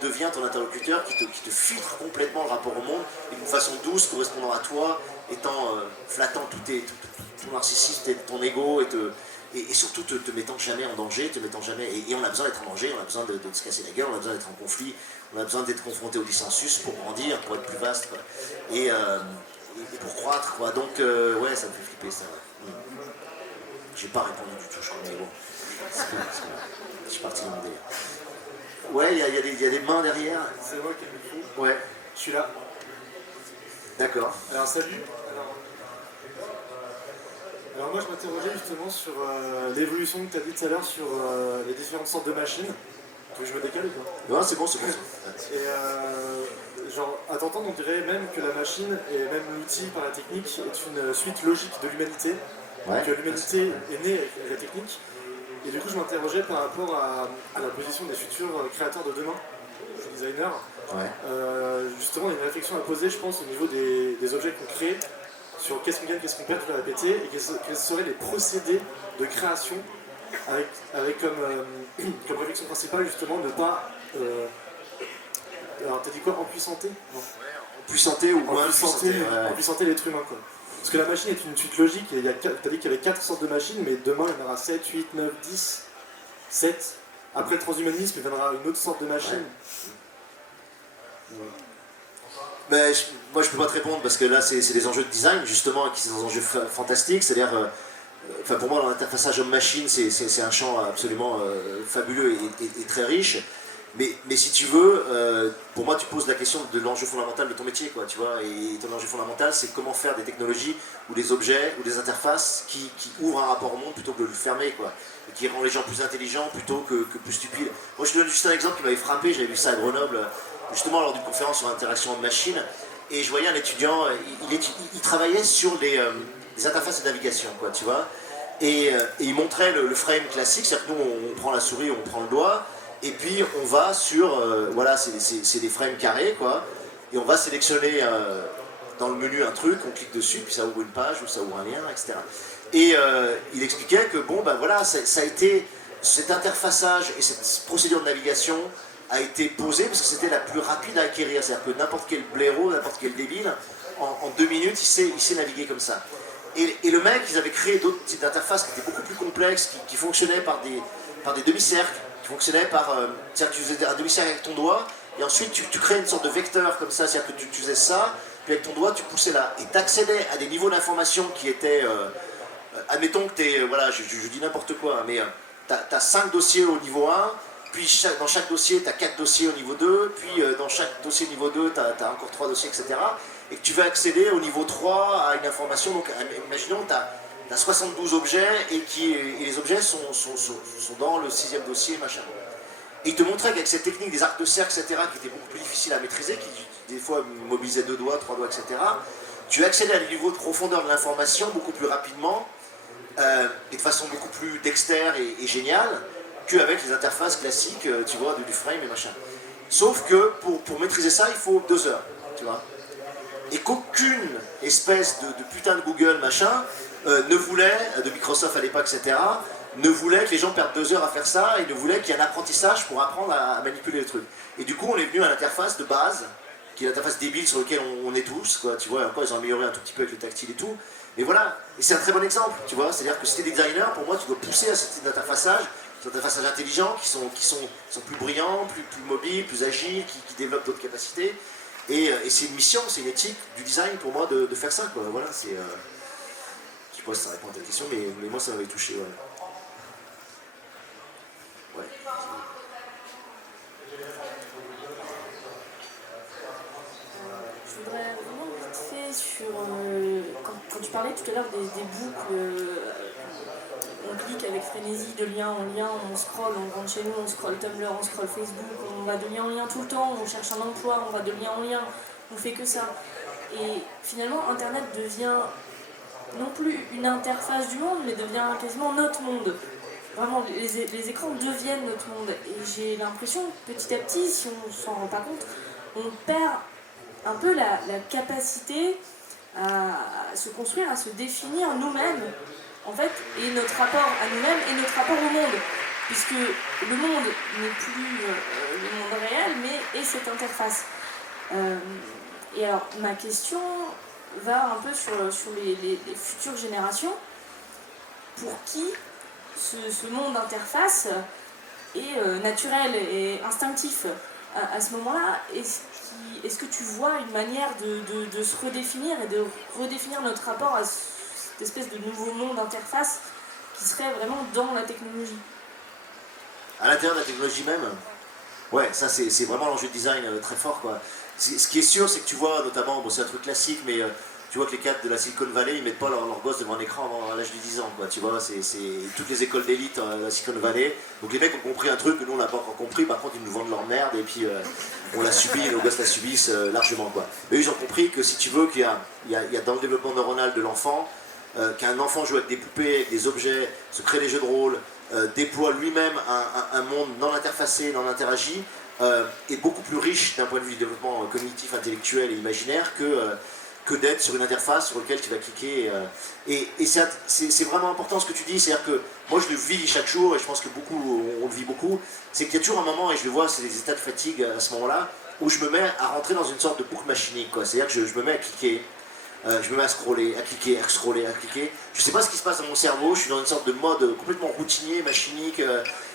devient ton interlocuteur, qui te filtre complètement le rapport au monde, et d'une façon douce, correspondant à toi, flattant tout ton narcissisme, ton ego, et surtout te mettant jamais en danger, et on a besoin d'être en danger, on a besoin de se casser la gueule, on a besoin d'être en conflit, on a besoin d'être confronté au dissensus pour grandir, pour être plus vaste, quoi. Et pour croître, quoi. Donc, ouais, ça me fait flipper, ça. J'ai pas répondu du tout, je crois, mais bon. Je suis parti dans mon délire. Ouais, il y a des mains derrière. C'est moi qui ai le micro. Ouais. Je suis là. D'accord. Alors, salut. Alors moi, je m'interrogeais justement sur l'évolution que tu as dit tout à l'heure sur les différentes sortes de machines. Tu veux que je me décale ou pas? Non, c'est bon. Et genre, à t'entendre, on dirait même que la machine et même l'outil par la technique est une suite logique de l'humanité. Ouais. Que l'humanité est née avec la technique. Et du coup, je m'interrogeais par rapport à la position des futurs créateurs de demain, des designers. Ouais. Justement, il y a une réflexion à poser, je pense, au niveau des objets qu'on crée, sur qu'est-ce qu'on gagne, qu'est-ce qu'on perd, tu l'as répété, et quels seraient les procédés de création avec comme réflexion principale, justement, ne pas... alors, t'as dit quoi? Empuissanter? Non. Puissanter ou moins puissanter. Empuissanter l'être humain, quoi. Parce que la machine est une suite logique, tu as dit qu'il y avait 4 sortes de machines, mais demain il y en aura 7, 8, 9, 10, 7. Après le transhumanisme, il viendra une autre sorte de machine. Ouais. Mais moi je peux pas te répondre parce que là c'est des enjeux de design justement qui sont des enjeux fantastiques, c'est-à-dire pour moi l'interfaçage homme-machine c'est un champ absolument fabuleux et très riche. Mais si tu veux, pour moi tu poses la question de l'enjeu fondamental de ton métier, quoi, tu vois, et ton enjeu fondamental c'est comment faire des technologies ou des objets ou des interfaces qui ouvrent un rapport au monde plutôt que de le fermer, quoi, et qui rend les gens plus intelligents plutôt que plus stupides. Moi je te donne juste un exemple qui m'avait frappé, j'avais vu ça à Grenoble, justement lors d'une conférence sur l'interaction homme-machine, et je voyais un étudiant, il travaillait sur des interfaces de navigation, quoi, tu vois, et il montrait le frame classique, c'est-à-dire que nous on prend la souris, on prend le doigt, et puis on va sur, voilà, c'est des frames carrés, quoi, et on va sélectionner dans le menu un truc, on clique dessus, puis ça ouvre une page, ou ça ouvre un lien, etc. Et il expliquait que, bon, ben voilà, ça a été, cet interfaçage et cette procédure de navigation a été posée parce que c'était la plus rapide à acquérir, c'est-à-dire que n'importe quel blaireau, n'importe quel débile, en 2 minutes, il sait naviguer comme ça. Et le mec, ils avaient créé d'autres types d'interfaces qui étaient beaucoup plus complexes, qui fonctionnaient par des demi-cercles, qui fonctionnait par... c'est-à-dire que tu faisais un demi-cercle avec ton doigt, et ensuite tu crées une sorte de vecteur comme ça, c'est-à-dire que tu faisais ça, puis avec ton doigt tu poussais là, et tu accédais à des niveaux d'information qui étaient... admettons que tu es... voilà, je dis n'importe quoi, mais tu as 5 dossiers au niveau 1, puis dans chaque dossier tu as 4 dossiers au niveau 2, puis dans chaque dossier niveau 2 tu as encore 3 dossiers, etc. Et que tu vas accéder au niveau 3 à une information, donc imaginons que tu as 72 objets et les objets sont dans le 6e dossier, machin. Et il te montrait qu'avec cette technique des arcs de cercle, etc., qui était beaucoup plus difficile à maîtriser, qui des fois mobilisait 2 doigts, 3 doigts, etc., tu accédais à des niveaux de profondeur de l'information beaucoup plus rapidement et de façon beaucoup plus dextère et géniale qu'avec les interfaces classiques, tu vois, du frame et machin. Sauf que pour maîtriser ça, il faut 2 heures, tu vois. Et qu'aucune espèce de putain de Google, machin, ne voulait, de Microsoft à l'époque, etc., ne voulait que les gens perdent 2 heures à faire ça, et ne voulait qu'il y ait un apprentissage pour apprendre à manipuler le truc. Et du coup, on est venu à l'interface de base, qui est l'interface débile sur laquelle on est tous, quoi, tu vois, encore ils ont amélioré un tout petit peu avec le tactile et tout, et voilà, et c'est un très bon exemple, tu vois, c'est-à-dire que si t'es des designers, pour moi, tu dois pousser à ce type d'interfaçage, des interfaçages intelligents, qui sont plus brillants, plus mobiles, plus agiles, qui développent d'autres capacités, et c'est une mission, c'est une éthique du design pour moi de faire ça, quoi, voilà, c'est... je sais pas si ça répond à ta question, mais moi ça m'avait touché, ouais. Ouais. Je voudrais vraiment vite fait sur... quand tu parlais tout à l'heure des boucles, on clique avec frénésie de lien en lien, on scrolle, on rentre chez nous, on scrolle Tumblr, on scrolle Facebook, on va de lien en lien tout le temps, on cherche un emploi, on va de lien en lien, on fait que ça. Et finalement, Internet devient non plus une interface du monde, mais devient quasiment notre monde. Vraiment, les écrans deviennent notre monde. Et j'ai l'impression, petit à petit, si on ne s'en rend pas compte, on perd un peu la capacité à se construire, à se définir nous-mêmes, en fait, et notre rapport à nous-mêmes et notre rapport au monde. Puisque le monde n'est plus le monde réel, mais est cette interface. Et alors, ma question va un peu sur les futures générations, pour qui ce monde d'interface est naturel et instinctif à ce moment-là. Est-ce que tu vois une manière de se redéfinir et de redéfinir notre rapport à cette espèce de nouveau monde d'interface qui serait vraiment dans la technologie? À l'intérieur de la technologie même, ouais, ça c'est vraiment l'enjeu de design très fort, quoi. Ce qui est sûr, c'est que tu vois, notamment, bon, c'est un truc classique, mais tu vois que les cadres de la Silicon Valley, ils mettent pas leur gosse devant un écran à l'âge de 10 ans, quoi. Tu vois, c'est toutes les écoles d'élite de la Silicon Valley. Donc les mecs ont compris un truc que nous on n'a pas encore compris, par contre ils nous vendent leur merde et puis on l'a subi, nos gosses la subissent largement, quoi. Mais ils ont compris que si tu veux qu'il y a dans le développement neuronal de l'enfant, qu'un enfant joue avec des poupées, avec des objets, se crée des jeux de rôle, déploie lui-même un monde non interfacé, non interagi, est beaucoup plus riche d'un point de vue du développement cognitif, intellectuel et imaginaire que d'être sur une interface sur laquelle tu vas cliquer. Et c'est vraiment important ce que tu dis, c'est-à-dire que moi je le vis chaque jour et je pense que beaucoup, on le vit beaucoup, c'est qu'il y a toujours un moment, et je le vois, c'est des états de fatigue à ce moment-là, où je me mets à rentrer dans une sorte de boucle machinique, quoi. C'est-à-dire que je me mets à cliquer. Je me mets à scroller, à cliquer, à scroller, à cliquer. Je sais pas ce qui se passe dans mon cerveau, je suis dans une sorte de mode complètement routinier, machinique,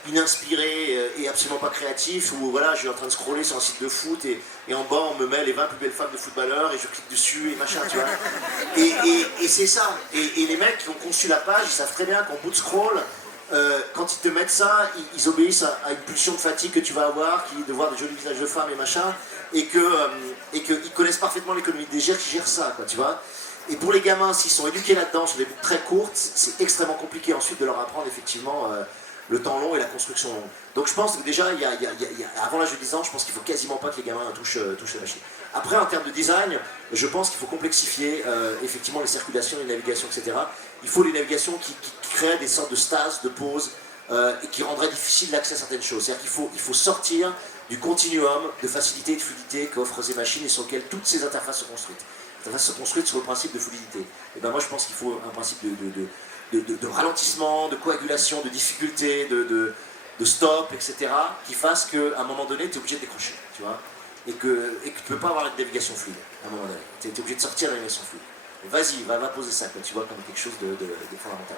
ininspiré et absolument pas créatif, où voilà, je suis en train de scroller sur un site de foot et en bas on me met les 20 plus belles femmes de footballeurs et je clique dessus et machin, tu vois. Et c'est ça. Et les mecs qui ont conçu la page, ils savent très bien qu'en bout de scroll, quand ils te mettent ça, ils obéissent à une pulsion de fatigue que tu vas avoir, qui est de voir des jolis visages de femmes et machin, et qu'ils connaissent parfaitement l'économie des gères qui gèrent ça, quoi, tu vois. Et pour les gamins, s'ils sont éduqués là-dedans sur des boucles très courtes, c'est extrêmement compliqué ensuite de leur apprendre effectivement le temps long et la construction longue. Donc je pense que déjà, avant l'âge de 10 ans, je pense qu'il ne faut quasiment pas que les gamins touchent la machine. Après, en termes de design, je pense qu'il faut complexifier effectivement les circulations, les navigations, etc. Il faut des navigations qui créent des sortes de stases, de pauses, et qui rendraient difficile l'accès à certaines choses. C'est-à-dire qu'il faut sortir du continuum de facilité et de fluidité qu'offrent ces machines et sur lequel toutes ces interfaces sont construites. Les interfaces sont construites sur le principe de fluidité. Et ben moi je pense qu'il faut un principe de ralentissement, de coagulation, de difficulté, de stop, etc. qui fasse qu'à un moment donné tu es obligé de décrocher, tu vois, et que tu ne peux pas avoir une navigation fluide à un moment donné. Tu es obligé de sortir de la navigation fluide. Vas-y, va poser ça, quoi, tu vois, comme quelque chose de fondamental.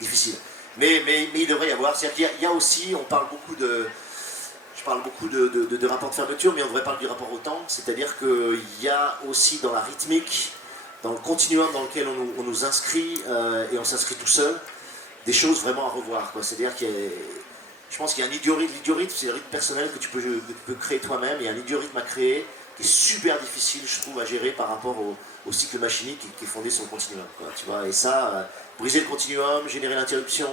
Difficile. Mais il devrait y avoir, c'est-à-dire qu'il y a aussi, je parle beaucoup de rapport de fermeture, mais on devrait parler du rapport au temps, c'est-à-dire qu'il y a aussi dans la rythmique, dans le continuum dans lequel on nous inscrit, et on s'inscrit tout seul, des choses vraiment à revoir, quoi. C'est-à-dire je pense qu'il y a un idiorhythme, c'est le rythme personnel que tu peux créer toi-même, il y a un idiorhythme à créer, qui est super difficile, je trouve, à gérer par rapport au cycle machinique qui est fondé sur le continuum, quoi, tu vois. Et ça, briser le continuum, générer l'interruption,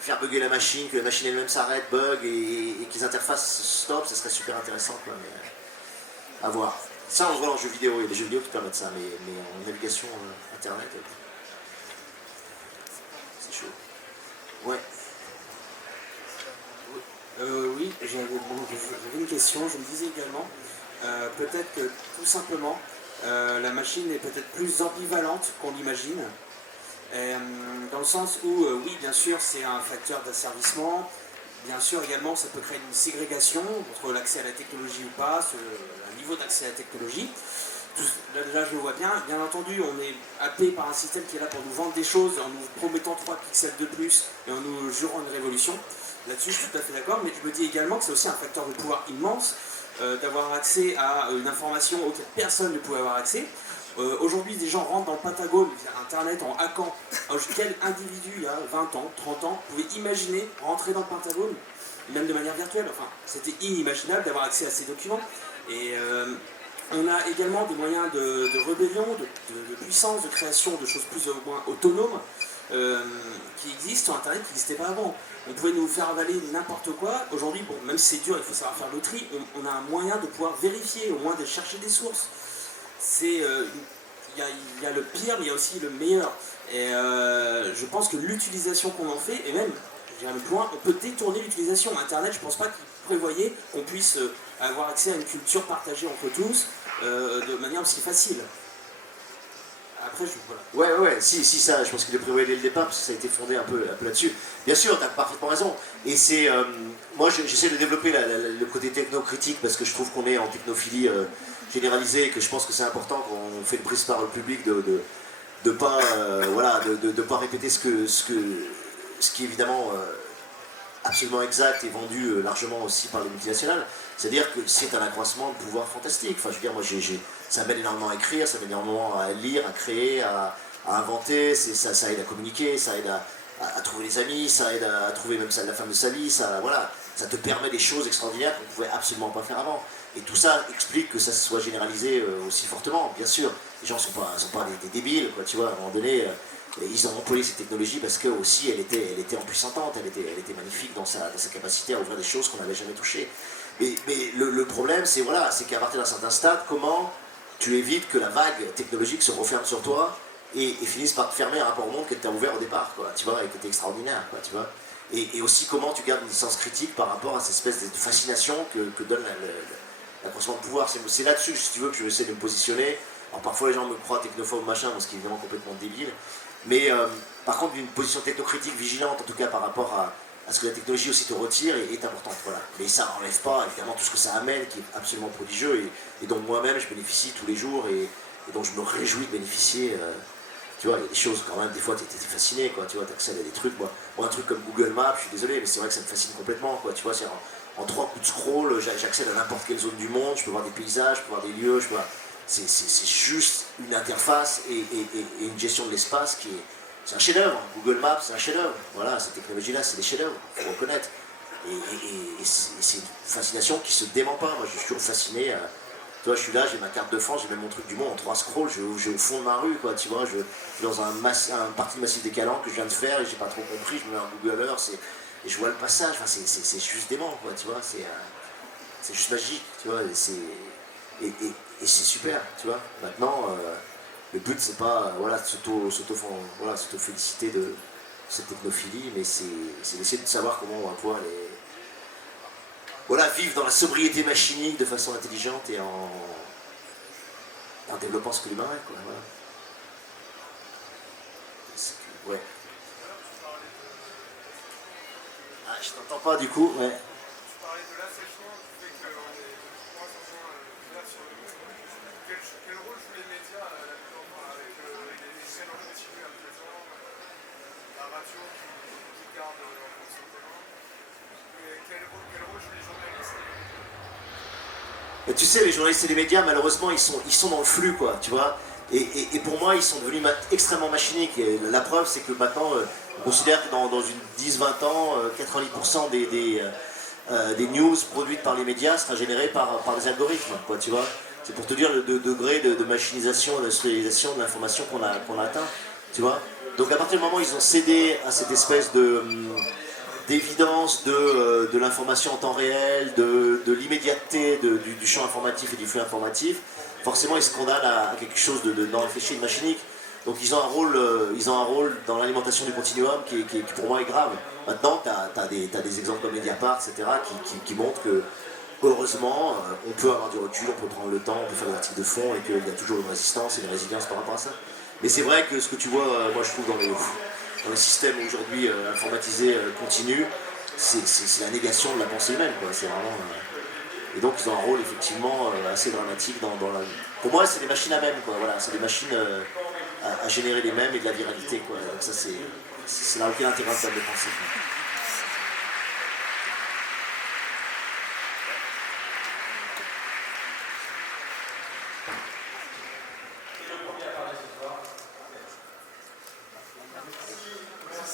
faire bugger la machine, que la machine elle-même s'arrête, bug, et que les interfaces stop, ça serait super intéressant, quoi, mais à voir. Ça, on le voit en jeux vidéo, il y a des jeux vidéo qui permettent ça, mais en navigation internet, c'est chaud. Ouais. Oui, j'avais une question. Je me disais également, peut-être que tout simplement, la machine est peut-être plus ambivalente qu'on l'imagine. Dans le sens où, oui, bien sûr, c'est un facteur d'asservissement. Bien sûr, également, ça peut créer une ségrégation entre l'accès à la technologie ou pas, un niveau d'accès à la technologie. Là, je le vois bien. Bien entendu, on est happé par un système qui est là pour nous vendre des choses en nous promettant 3 pixels de plus et en nous jurant une révolution. Là-dessus, je suis tout à fait d'accord, mais je me dis également que c'est aussi un facteur de pouvoir immense d'avoir accès à une information auquel personne ne pouvait avoir accès. Aujourd'hui, des gens rentrent dans le Pentagone via Internet en hackant. Quel individu, il y a 20 ans, 30 ans, pouvait imaginer rentrer dans le Pentagone, même de manière virtuelle? Enfin, c'était inimaginable d'avoir accès à ces documents. Et on a également des moyens de rébellion, de puissance, de création de choses plus ou moins autonomes qui existent sur Internet, qui n'existaient pas avant. On pouvait nous faire avaler n'importe quoi. Aujourd'hui, bon, même si c'est dur, il faut savoir faire le tri, on a un moyen de pouvoir vérifier, au moins de chercher des sources. C'est il y a le pire, mais il y a aussi le meilleur. Et je pense que l'utilisation qu'on en fait, et même, je dirais le plus loin, on peut détourner l'utilisation. Internet, je pense pas qu'il prévoyait qu'on puisse avoir accès à une culture partagée entre tous de manière aussi facile. Après, voilà. Ouais, si, ça, je pense qu'il le prévoyait dès le départ, parce que ça a été fondé un peu là-dessus. Bien sûr, tu as parfaitement raison. Et c'est. Moi, j'essaie de développer le côté technocritique, parce que je trouve qu'on est en technophilie généralisée, et que je pense que c'est important quand on fait une prise de parole publique de pas répéter ce qui est évidemment absolument exact et vendu largement aussi par les multinationales. C'est-à-dire que c'est un accroissement de pouvoir fantastique. Enfin, je veux dire, moi, ça m'aide énormément à écrire, ça m'aide énormément à lire, à créer, à inventer, ça aide à communiquer, ça aide à trouver des amis, ça aide à trouver même la femme de sa vie, ça te permet des choses extraordinaires qu'on ne pouvait absolument pas faire avant. Et tout ça explique que ça se soit généralisé aussi fortement, bien sûr. Les gens ne sont pas des débiles, quoi, tu vois, à un moment donné, ils ont employé ces technologies parce que aussi elle était empuissantante, elle était magnifique dans sa capacité à ouvrir des choses qu'on n'avait jamais touchées. Mais le problème, c'est qu'à partir d'un certain stade, comment tu évites que la vague technologique se referme sur toi et finisse par te fermer un rapport au monde que tu as ouvert au départ, quoi, tu vois, et qui était extraordinaire, quoi, tu vois. Et aussi comment tu gardes une distance critique par rapport à cette espèce de fascination que donne l'accroissement de pouvoir. C'est là-dessus, si tu veux, que je vais essayer de me positionner. Alors parfois les gens me croient technophobe, machin, ce qui est évidemment complètement débile. Mais par contre, une position technocritique vigilante, en tout cas par rapport à ce que la technologie aussi te retire, est importante. Voilà. Mais ça n'enlève pas évidemment tout ce que ça amène, qui est absolument prodigieux et dont moi-même je bénéficie tous les jours et dont je me réjouis de bénéficier. Tu vois, il y a des choses quand même, des fois tu es fasciné, quoi, tu vois, tu accèdes à des trucs. Moi, un truc comme Google Maps, je suis désolé, mais c'est vrai que ça me fascine complètement, quoi, tu vois, en 3 coups de scroll, j'accède à n'importe quelle zone du monde, je peux voir des paysages, je peux voir des lieux, c'est juste une interface et une gestion de l'espace qui est... C'est un chef-d'œuvre. Google Maps, c'est un chef-d'œuvre. Voilà, ces technologies-là, c'est des chefs-d'œuvre, il faut reconnaître. Et c'est une fascination qui se dément pas. Moi, je suis toujours fasciné. Tu vois, je suis là, j'ai ma carte de France, j'ai même mon truc du monde en 3 scrolls, je vais au fond de ma rue, quoi, tu vois. Je suis dans un parti de Massif des Calanques que je viens de faire et j'ai pas trop compris, je me mets un Google Earth et je vois le passage. Enfin, c'est juste dément, quoi, tu vois. C'est juste magique, tu vois. Et c'est super, tu vois. Maintenant, le but, c'est pas s'auto-féliciter de cette technophilie, mais c'est d'essayer de savoir comment on va pouvoir vivre dans la sobriété machinique de façon intelligente et en développant ce que l'humain est, quoi. Voilà. Ouais. Ah, je t'entends pas du coup, ouais. Et tu sais, les journalistes et les médias, malheureusement, ils sont dans le flux, quoi, tu vois. Et pour moi, ils sont devenus extrêmement machiniques. Et la preuve, c'est que maintenant, on considère que dans une 10-20 ans, 90% des news produites par les médias sera générée par des algorithmes, quoi, tu vois. C'est pour te dire le degré de machinisation, d'industrialisation de l'information qu'on a atteint, tu vois. Donc à partir du moment où ils ont cédé à cette espèce d'évidence de l'information en temps réel, de l'immédiateté du champ informatif et du flux informatif, forcément ils se condamnent à quelque chose d'en réfléchi, de machinique. Donc ils ont un rôle dans l'alimentation du continuum qui pour moi est grave. Maintenant, tu as des exemples comme Mediapart, etc., qui montrent que heureusement, on peut avoir du recul, on peut prendre le temps, on peut faire des articles de fond et qu'il y a toujours une résistance et une résilience par rapport à ça. Mais c'est vrai que ce que tu vois, moi je trouve dans le système aujourd'hui informatisé continu, c'est la négation de la pensée humaine, quoi. C'est vraiment, et donc ils ont un rôle effectivement assez dramatique dans la... Pour moi, c'est des machines à mèmes, quoi. Voilà, c'est des machines à générer des mèmes et de la viralité, quoi. Donc ça, ça n'a aucun intérêt de penser, quoi.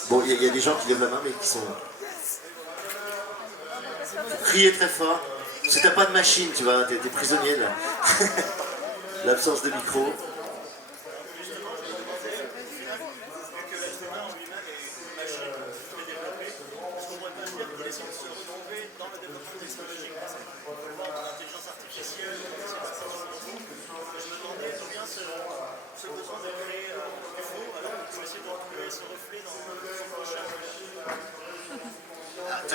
Bon, il y a des gens qui lèvent la main, mais qui sont... Criez très fort. Parce que t'as pas de machine, tu vois, t'es prisonnier là. L'absence de micro. Se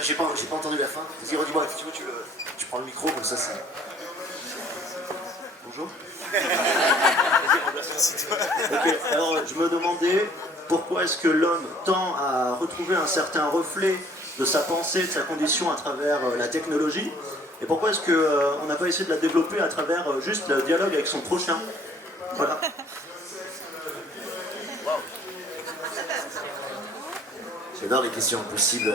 j'ai pas entendu la fin. Vas-y, redis-moi, si tu veux, tu prends le micro, comme ça, c'est... Bonjour. Ok, alors je me demandais pourquoi est-ce que l'homme tend à retrouver un certain reflet de sa pensée, de sa condition à travers la technologie, et pourquoi est-ce qu'on n'a pas essayé de la développer à travers juste le dialogue avec son prochain. Voilà. J'adore les questions possibles.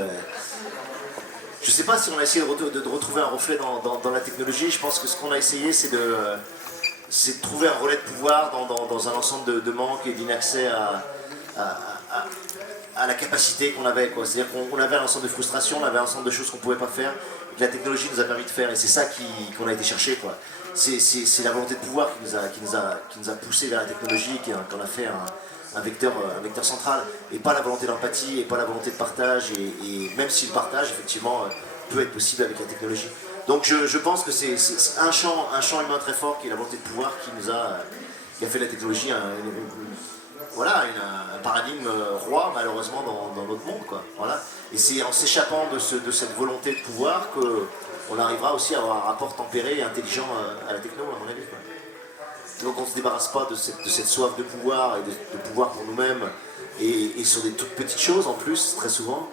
Je sais pas si on a essayé de retrouver un reflet dans la technologie. Je pense que ce qu'on a essayé, c'est de trouver un relais de pouvoir dans un ensemble de manques et d'inaccès à la capacité qu'on avait. C'est-à-dire qu'on avait un ensemble de frustrations, on avait un ensemble de choses qu'on ne pouvait pas faire, et que la technologie nous a permis de faire. Et c'est ça qu'on a été chercher, quoi. C'est la volonté de pouvoir qui nous a poussé vers la technologie, qu'on a fait un vecteur central, et pas la volonté d'empathie, et pas la volonté de partage, et même si le partage, effectivement, peut être possible avec la technologie. Donc je pense que c'est un champ humain très fort qui est la volonté de pouvoir qui a fait de la technologie un paradigme roi, malheureusement, dans notre monde, quoi. Voilà. Et c'est en s'échappant de cette volonté de pouvoir qu'on arrivera aussi à avoir un rapport tempéré et intelligent à la techno, à mon avis, quoi. Donc on ne se débarrasse pas de cette soif de pouvoir et de pouvoir pour nous-mêmes, et sur des toutes petites choses en plus, très souvent,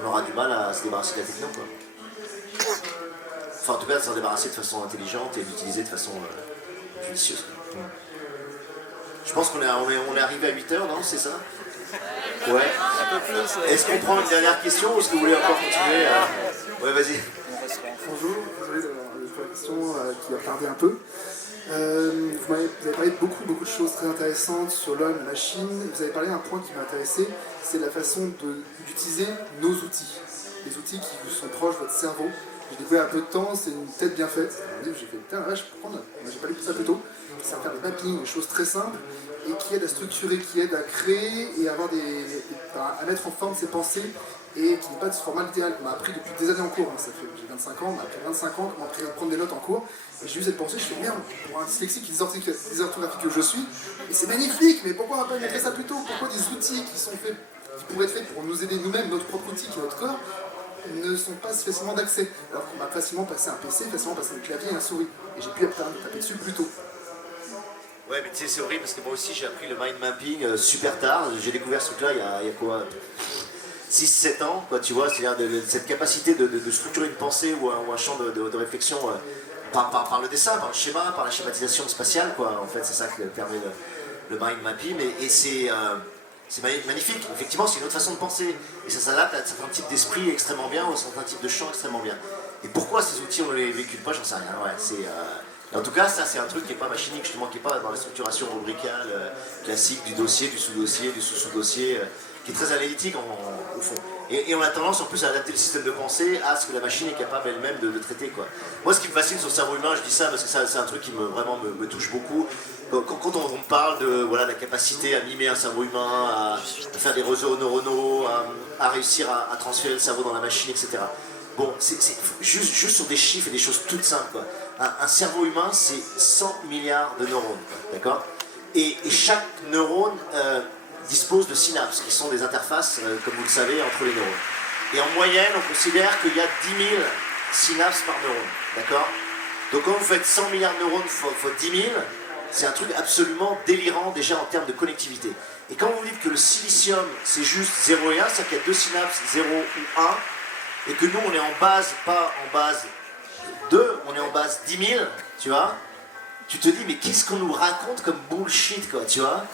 on aura du mal à se débarrasser de la techno, quoi. Enfin, en tout cas, de s'en débarrasser de façon intelligente et d'utiliser de façon judicieuse. Je pense qu'on est arrivé à 8h, non? C'est ça? Ouais. Est-ce qu'on prend une dernière question ou est-ce que vous voulez encore continuer? Ouais, vas-y. Bonjour, désolé de la question qui va tarder un peu. Vous avez parlé de beaucoup de choses très intéressantes sur l'homme, la machine. Vous avez parlé d'un point qui m'a intéressé, c'est la façon d'utiliser nos outils. Les outils qui vous sont proches de votre cerveau. J'ai découvert un peu de temps, c'est une tête bien faite. J'ai fait, putain, là, j'ai pas lu ça plus tôt. Ça va faire des mappings, des choses très simples, et qui aident à structurer, qui aident à créer et à mettre en forme ses pensées, et qui n'est pas de ce format littéral qu'on m'a appris depuis des années en cours. J'ai 25 ans, on m'a appris 25 ans, on m'a appris à prendre des notes en cours, et j'ai eu cette pensée, je fais merde, pour un dyslexique dysorthographique que je suis, et c'est magnifique, mais pourquoi on va pas mettre ça plus tôt? Pourquoi des outils qui pourraient être faits pour nous aider nous-mêmes, notre propre outil qui est notre corps, ne sont pas facilement d'accès, alors qu'on m'a facilement passé un PC, facilement passé un clavier et un souris, et j'ai pu taper dessus plus tôt. Ouais, mais tu sais, c'est horrible parce que moi aussi j'ai appris le mind mapping super tard. J'ai découvert ce truc-là il y a quoi, 6-7 ans, quoi, tu vois, c'est-à-dire cette capacité de structurer une pensée ou un champ de réflexion par le dessin, par le schéma, par la schématisation spatiale, quoi. En fait, c'est ça que permet le mind mapping, et c'est magnifique. Effectivement, c'est une autre façon de penser, et ça s'adapte à certains types d'esprit extrêmement bien, ou à certains types de champs extrêmement bien. Et pourquoi ces outils on ne les véhicule pas, j'en sais rien. Ouais, en tout cas, ça c'est un truc qui n'est pas machinique, justement, qui n'est pas dans la structuration rubricale classique du dossier, du sous-dossier, du sous-sous-dossier, qui est très analytique au fond. Et on a tendance en plus à adapter le système de pensée à ce que la machine est capable elle-même de traiter, quoi. Moi, ce qui me fascine sur le cerveau humain, je dis ça parce que c'est un truc qui vraiment me touche beaucoup. Quand on parle de la capacité à mimer un cerveau humain, à faire des réseaux neuronaux, à réussir à transférer le cerveau dans la machine, etc. Bon, c'est juste sur des chiffres et des choses toutes simples, quoi. Un cerveau humain, c'est 100 milliards de neurones, d'accord? Et chaque neurone dispose de synapses, qui sont des interfaces, comme vous le savez, entre les neurones. Et en moyenne, on considère qu'il y a 10 000 synapses par neurone, d'accord? Donc quand vous faites 100 milliards de neurones fois 10 000, c'est un truc absolument délirant déjà en termes de connectivité. Et quand vous dites que le silicium, c'est juste 0 et 1, c'est-à-dire qu'il y a deux synapses, 0 ou 1, et que nous, on est en base, pas en base 2, on est en base 10 000, tu vois, tu te dis, mais qu'est-ce qu'on nous raconte comme bullshit, quoi, tu vois?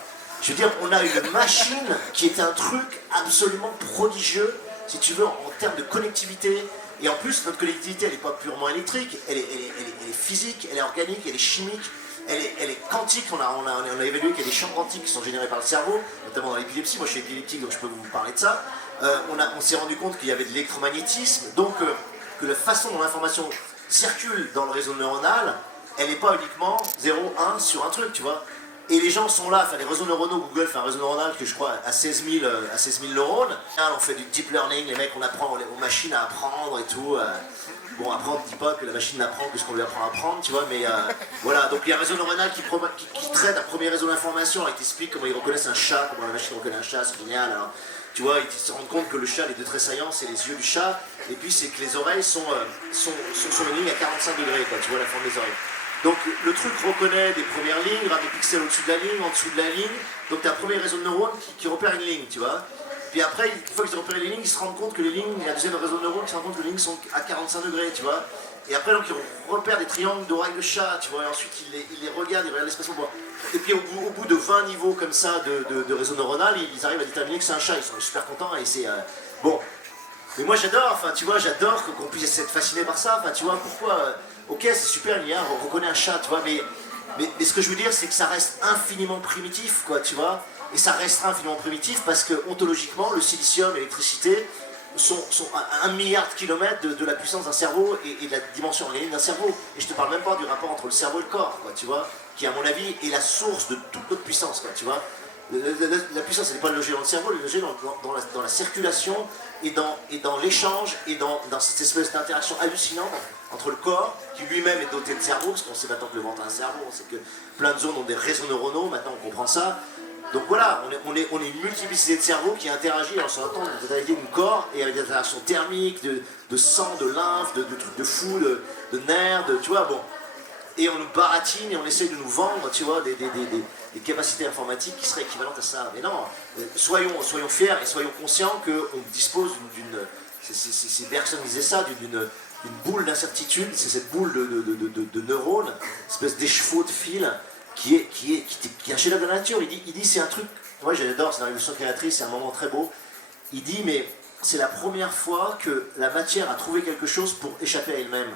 Je veux dire, on a une machine qui est un truc absolument prodigieux, si tu veux, en termes de connectivité. Et en plus, notre connectivité, elle n'est pas purement électrique, elle est physique, elle est organique, elle est chimique, elle est quantique. On a évalué qu'il y a des champs quantiques qui sont générés par le cerveau, notamment dans l'épilepsie. Moi, je suis épileptique, donc je peux vous parler de ça. On s'est rendu compte qu'il y avait de l'électromagnétisme, donc que la façon dont l'information circule dans le réseau neuronal, elle n'est pas uniquement 0, 1 sur un truc, tu vois. Et les gens sont là à faire des réseaux neuronaux. Google fait un réseau neuronal que je crois à 16 000 neurones. On fait du deep learning, les mecs, on apprend aux machines à apprendre et tout. Bon, après on ne dit pas que la machine n'apprend que ce qu'on lui apprend à apprendre, tu vois, mais voilà. Donc il y a un réseau neuronal qui traite un premier réseau d'information, et qui explique comment ils reconnaissent un chat, comment la machine reconnaît un chat, c'est génial. Alors, Tu vois, ils se rendent compte que le chat, les deux traits saillants, c'est les yeux du chat, et puis c'est que les oreilles sont sur une ligne à 45 degrés, quoi, tu vois la forme des oreilles. Donc le truc reconnaît des premières lignes, des pixels au-dessus de la ligne, en dessous de la ligne, donc tu as un premier réseau de neurones qui repère une ligne, tu vois. Puis après, une fois qu'ils ont repéré les lignes, ils se rendent compte que les lignes, il y a un deuxième réseau de neurones qui se rendent compte que les lignes sont à 45 degrés, tu vois. Et après, donc, ils repèrent des triangles d'oreilles de chat, tu vois, et ensuite ils les regardent, ils regardent l'expression. Et puis au bout de 20 niveaux comme ça de réseau neuronal, ils arrivent à déterminer que c'est un chat, ils sont super contents, et c'est... bon. Mais moi j'adore, enfin tu vois, j'adore qu'on puisse être fasciné par ça, enfin tu vois, pourquoi... ok, c'est super, l'IA reconnaît un chat, tu vois, mais ce que je veux dire, c'est que ça reste infiniment primitif, quoi, tu vois. Et ça restera infiniment primitif parce que, ontologiquement, le silicium et l'électricité sont à 1 milliard de kilomètres de la puissance d'un cerveau et de la dimension organique d'un cerveau. Et je te parle même pas du rapport entre le cerveau et le corps, quoi, tu vois, qui, à mon avis, est la source de toute notre puissance, quoi, tu vois. La puissance, elle n'est pas logée dans le cerveau, elle est logée dans la circulation et dans l'échange et dans cette espèce d'interaction hallucinante entre le corps, qui lui-même est doté de cerveau, parce qu'on sait maintenant que le ventre a un cerveau, on sait que plein de zones ont des réseaux neuronaux, maintenant on comprend ça. Donc voilà, on est une multiplicité de cerveaux qui interagit dans son totalité du corps et avec des interactions thermiques, de sang, de lymphe, de trucs de fou, de nerfs, tu vois, bon. Et on nous baratine et on essaye de nous vendre, tu vois, des capacités informatiques qui seraient équivalentes à ça. Mais non, soyons fiers et soyons conscients qu'on dispose d'une... C'est Bergson qui disait ça, d'une boule d'incertitude, c'est cette boule de neurones, une espèce d'écheveau de fil qui est un chef-d'œuvre de la nature. Il dit c'est un truc, moi j'adore, c'est une révolution créatrice, c'est un moment très beau. Il dit mais c'est la première fois que la matière a trouvé quelque chose pour échapper à elle-même,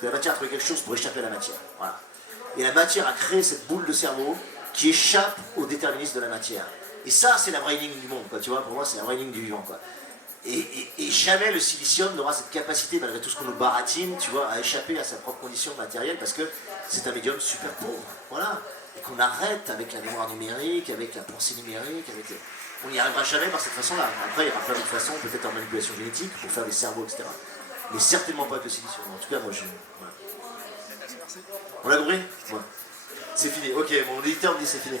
que la matière a trouvé quelque chose pour échapper à la matière. Voilà. Et la matière a créé cette boule de cerveau qui échappe au déterminisme de la matière. Et ça c'est la vraie ligne du monde, quoi, tu vois, pour moi c'est la vraie ligne du vivant, quoi. Et jamais le silicium n'aura cette capacité, malgré tout ce qu'on nous baratine, tu vois, à échapper à sa propre condition matérielle, parce que c'est un médium super pauvre, voilà. Et qu'on arrête avec la mémoire numérique, avec la pensée numérique, on n'y arrivera jamais par cette façon-là. Après, il y aura plein d'autres façons, peut-être en manipulation génétique, pour faire des cerveaux, etc. Mais certainement pas avec le silicium. En tout cas, moi, voilà. On l'a compris ? Ouais. C'est fini. Ok, mon éditeur me dit c'est fini.